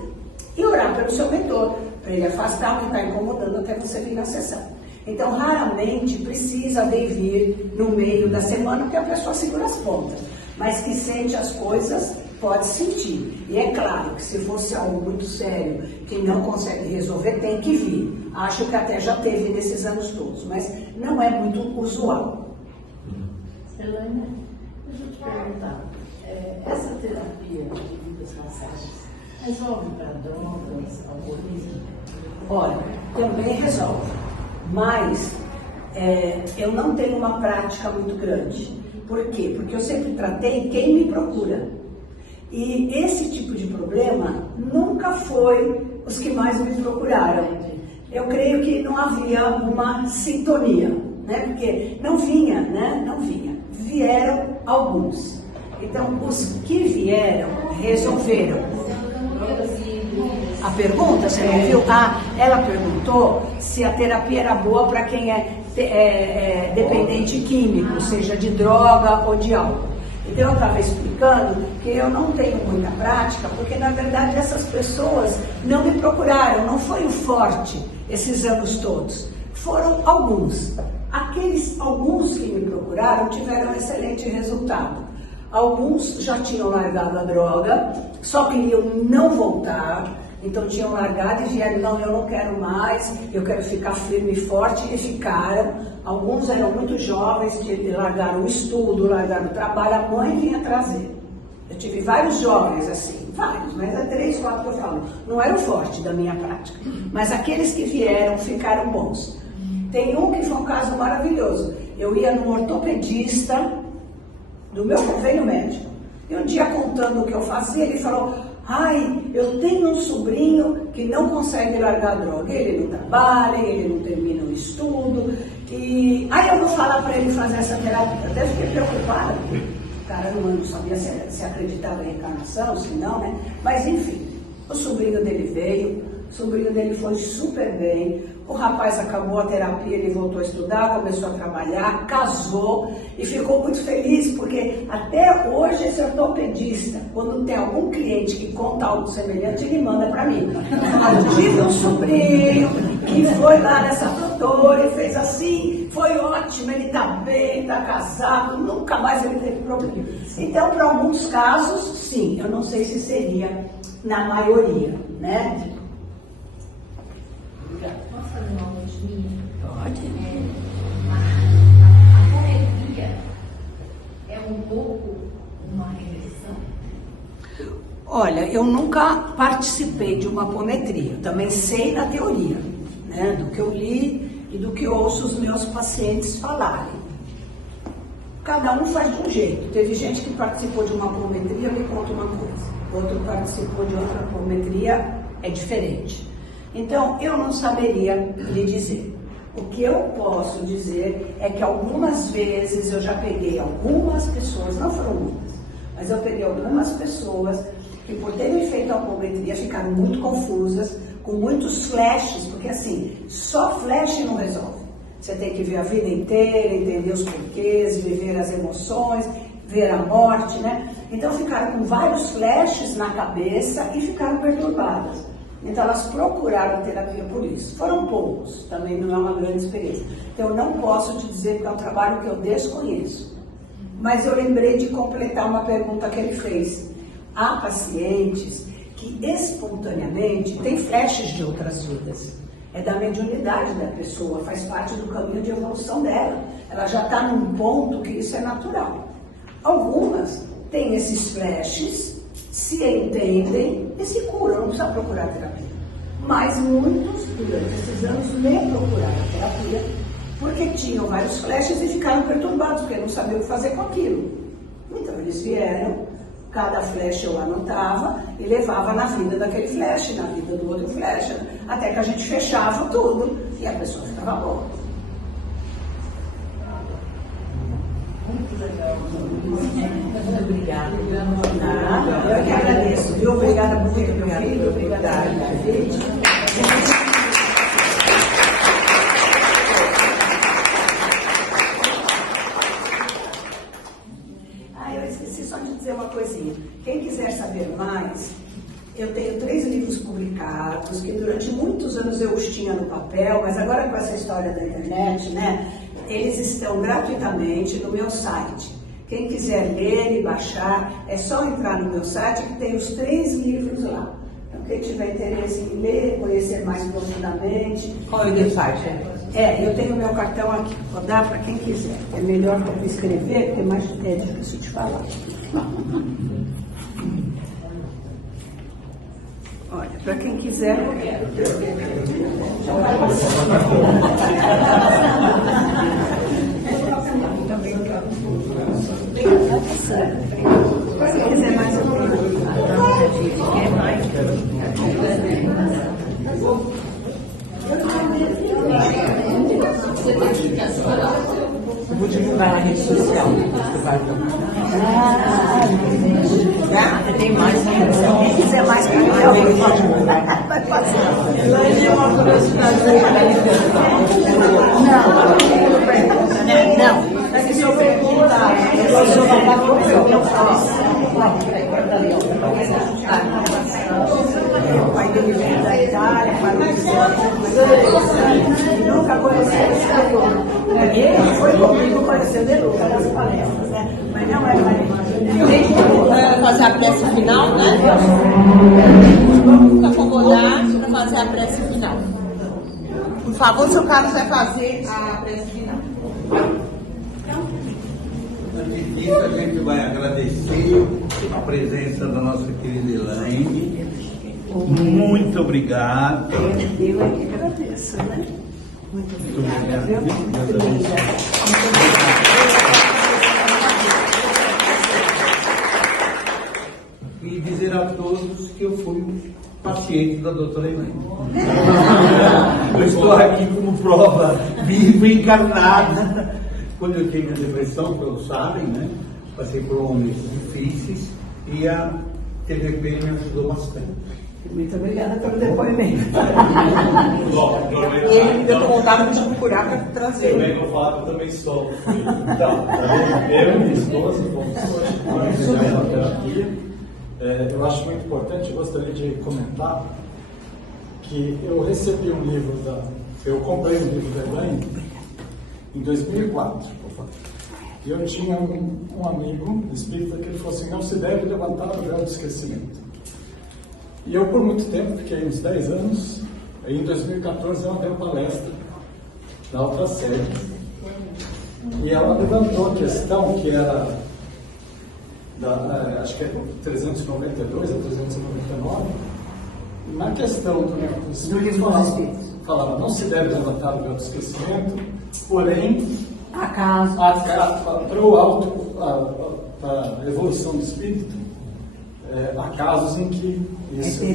e orar pelo seu mentor, para ele afastar o que está incomodando até você vir na sessão. Então raramente precisa vir no meio da semana, porque a pessoa segura as pontas, mas que sente as coisas, pode sentir. E é claro que se fosse algo muito sério, que não consegue resolver, tem que vir. Acho que até já teve nesses anos todos, mas não é muito usual. Elaine, deixa eu te perguntar, essa terapia de vidas passadas resolve para drogas, alcoolismo? Olha, também resolve, mas eu não tenho uma prática muito grande. Por quê? Porque eu sempre tratei quem me procura. E esse tipo de problema nunca foi os que mais me procuraram. Eu creio que não havia uma sintonia, né? Porque não vinha, né? Não vinha. Vieram alguns. Então, os que vieram, resolveram. A pergunta, você não viu? Ela perguntou se a terapia era boa para quem é dependente químico, seja de droga ou de álcool. Então eu estava explicando que eu não tenho muita prática, porque na verdade essas pessoas não me procuraram, não foi o forte esses anos todos. Foram alguns. Aqueles alguns que me procuraram tiveram um excelente resultado. Alguns já tinham largado a droga, só queriam não voltar, Então tinham largado e vieram, não, eu não quero mais, eu quero ficar firme e forte, e ficaram. Alguns eram muito jovens, que largaram o estudo, largaram o trabalho, a mãe vinha trazer. Eu tive vários jovens assim, vários, mas é 3, 4 que eu falo. Não era o forte da minha prática, mas aqueles que vieram ficaram bons. Tem um que foi um caso maravilhoso. Eu ia num ortopedista do meu convênio médico. E um dia, contando o que eu fazia, ele falou: ai, eu tenho um sobrinho que não consegue largar a droga. Ele não trabalha, ele não termina o estudo. E aí eu vou falar para ele fazer essa terapia. Eu até fiquei preocupada. O cara não sabia se acreditava em reencarnação, se não, né? Mas enfim, o sobrinho dele veio, o sobrinho dele foi super bem. O rapaz acabou a terapia, ele voltou a estudar, começou a trabalhar, casou e ficou muito feliz, porque até hoje esse ortopedista, quando tem algum cliente que conta algo semelhante, ele manda para mim. Eu tive um sobrinho que foi lá nessa doutora e fez assim, foi ótimo, ele está bem, está casado, nunca mais ele teve problema. Então, para alguns casos, sim, eu não sei se seria na maioria, né? Posso fazer uma perguntinha? Pode. A apometria é um pouco uma regressão? Olha, eu nunca participei de uma apometria. Eu também sei na teoria, né, do que eu li e do que eu ouço os meus pacientes falarem. Cada um faz de um jeito. Teve gente que participou de uma apometria, me conta uma coisa. Outro participou de outra apometria, é diferente. Então, eu não saberia lhe dizer. O que eu posso dizer é que algumas vezes eu já peguei algumas pessoas, não foram muitas, mas eu peguei algumas pessoas que, por terem feito a apometria, ficaram muito confusas, com muitos flashes, porque assim, só flash não resolve. Você tem que ver a vida inteira, entender os porquês, viver as emoções, ver a morte, né? Então ficaram com vários flashes na cabeça e ficaram perturbadas. Então elas procuraram terapia por isso. Foram poucos, também não é uma grande experiência. Então eu não posso te dizer que é um trabalho que eu desconheço. Mas eu lembrei de completar uma pergunta que ele fez. Há pacientes que espontaneamente têm flashes de outras vidas. É da mediunidade da pessoa, faz parte do caminho de evolução dela. Ela já está num ponto que isso é natural. Algumas têm esses flashes, se entendem e se curam, não precisa procurar terapia. Mas muitos, durante esses anos, nem procuraram terapia, porque tinham vários flashes e ficaram perturbados, porque não sabiam o que fazer com aquilo. Então eles vieram, cada flash eu anotava e levava na vida daquele flash, na vida do outro flash, até que a gente fechava tudo e a pessoa ficava boa. Muito legal. Muito obrigada. Eu que agradeço, viu? Obrigada por ter meu filho, obrigada pelo convite. Eu esqueci só de dizer uma coisinha. Quem quiser saber mais, eu tenho 3 livros publicados, que durante muitos anos eu os tinha no papel, mas agora com essa história da internet, né? Eles estão gratuitamente no meu site. Quem quiser ler e baixar, é só entrar no meu site que tem os 3 livros lá. Então, quem tiver interesse em ler, conhecer mais profundamente... Qual é o teu site? Eu tenho meu cartão aqui. Vou dar para quem quiser. É melhor para escrever, porque é mais difícil de falar. Olha, para quem quiser... Se quiser mais, eu tenho. Quer mais? Vou divulgar na rede social. Tem mais ainda. Quem quiser mais para mim, eu pode divulgar. Vai passar. Não. É que se eu perguntar, eu sou eu faço. O pai dele veio da Itália, nunca conheceu esse cantor. Ele foi comigo conhecer de Luca nas palestras, né? Mas não é mais. Fazer a peça final, né? vamos nos acomodar para fazer a prece final. Por favor, o seu Carlos vai fazer a prece final. Antes disso, a gente vai agradecer a presença da nossa querida Elaine. Muito obrigado. Eu é que agradeço, né? Muito obrigada, viu? Muito linda. Muito obrigada. E dizer a todos que eu fui paciente da doutora Elaine. Eu estou aqui como prova viva e encarnada. Quando eu tive a depressão, todos sabem, né? Passei por momentos difíceis e a TVP me ajudou bastante. Muito obrigada pelo depoimento. E ele ainda tem vontade de procurar para trazer. Também no fato, eu também sou. Então, eu e minha esposa fomos na terapia. Eu acho muito importante, eu gostaria de comentar que eu recebi um livro eu comprei um livro da Elaine em 2004. E eu tinha um amigo espírita que ele falou assim: não se deve levantar o véu do esquecimento. E eu, por muito tempo, fiquei uns 10 anos, aí em 2014 ela deu palestra na outra sede. E ela levantou a questão que era, acho que é 392 a 399, na questão do Espírito falava, não se deve levantar o véu do esquecimento, porém, para a evolução do Espírito, há casos em que isso é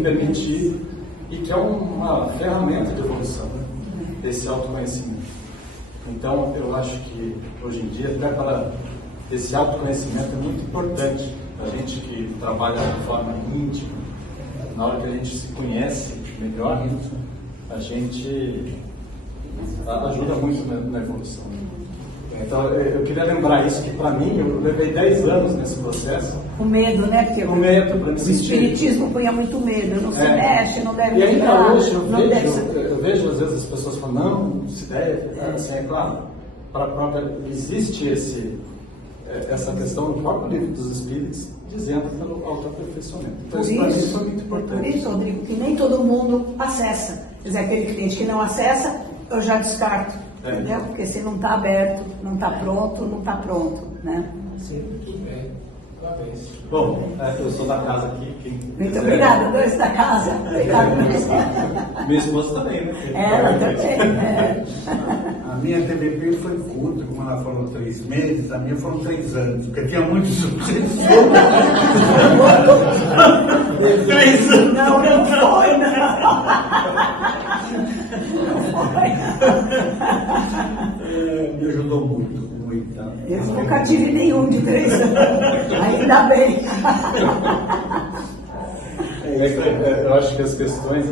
permitido e que é uma ferramenta de evolução, né? Desse autoconhecimento. Então, eu acho que hoje em dia, até para esse autoconhecimento é muito importante. A gente que trabalha de forma íntima, na hora que a gente se conhece melhor, a gente ajuda muito na evolução. Então, eu queria lembrar isso, que para mim, eu levei 10 anos nesse processo. O medo, né? Porque o medo, para me sentir. O espiritismo punha muito medo, não se mexe, não deve E ainda tirar, hoje não eu vejo às vezes as pessoas falando, não se deve, assim, é claro, existe essa questão no próprio livro dos Espíritos, dizendo pelo autoaperfeiçoamento. Então, isso para mim foi muito importante. Por isso, Rodrigo, que nem todo mundo acessa. Quer dizer, aquele cliente que não acessa, eu já descarto. Entendeu? Porque se não está aberto, não está pronto, não está pronto, né? Sim, muito bem. Parabéns. Bom, eu sou da casa aqui. Muito obrigada, dois da casa. Obrigada. Minha esposa também, né? Ela também. A minha TVP foi curta, como ela falou 3 meses, a minha foram 3 anos, porque tinha muitos sucessores. 3 anos. Não foi, não. Me ajudou muito. Eu nunca tive nenhum de 3 anos. Ainda bem. Eu acho que as questões,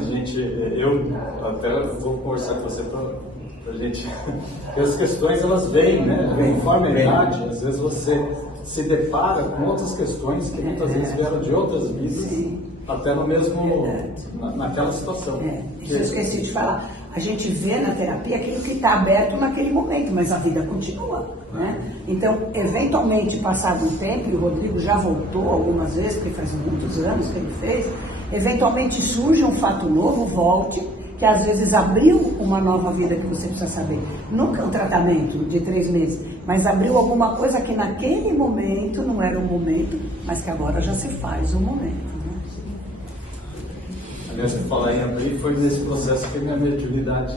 eu até vou conversar com você pra gente. As questões, elas vêm, né? Conforme a idade, às vezes você se depara com outras questões que muitas vezes vieram de outras vidas. Sim. Até no mesmo, naquela situação. Isso eu esqueci de falar. A gente vê na terapia aquilo que está aberto naquele momento, mas a vida continua, né? Então, eventualmente, passado um tempo, e o Rodrigo já voltou algumas vezes, porque faz muitos anos que ele fez, eventualmente surge um fato novo, volte, que às vezes abriu uma nova vida que você precisa saber. Nunca um tratamento de 3 meses, mas abriu alguma coisa que naquele momento não era o momento, mas que agora já se faz o momento. Aliás, se falar em abrir, foi nesse processo que a minha mediunidade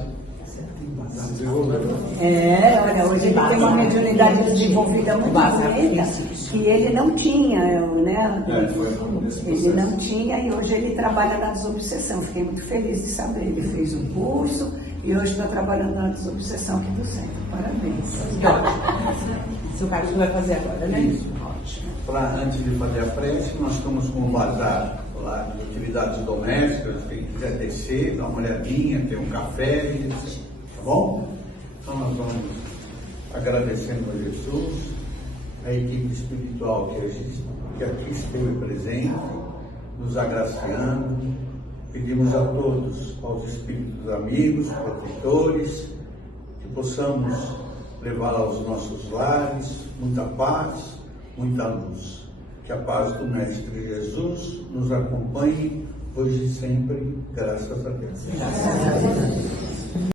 se desenvolveu. Olha, hoje ele tem uma mediunidade desenvolvida muito bonita, que ele não tinha, né? Ele não tinha e hoje ele trabalha na desobsessão. Fiquei muito feliz de saber. Ele fez um curso e hoje está trabalhando na desobsessão aqui do centro. Parabéns. Seu Carlos vai fazer agora, né? Isso. Antes de fazer a prece, nós estamos com o bazar lá de atividades domésticas. Quem quiser descer, dar uma olhadinha, ter um café, tá bom? Então nós vamos agradecendo a Jesus, a equipe espiritual que aqui esteve presente, nos agraciando. Pedimos a todos, aos espíritos amigos, protetores, que possamos levar aos nossos lares muita paz, muita luz. Que a paz do Mestre Jesus nos acompanhe hoje e sempre, graças a Deus. Graças a Deus.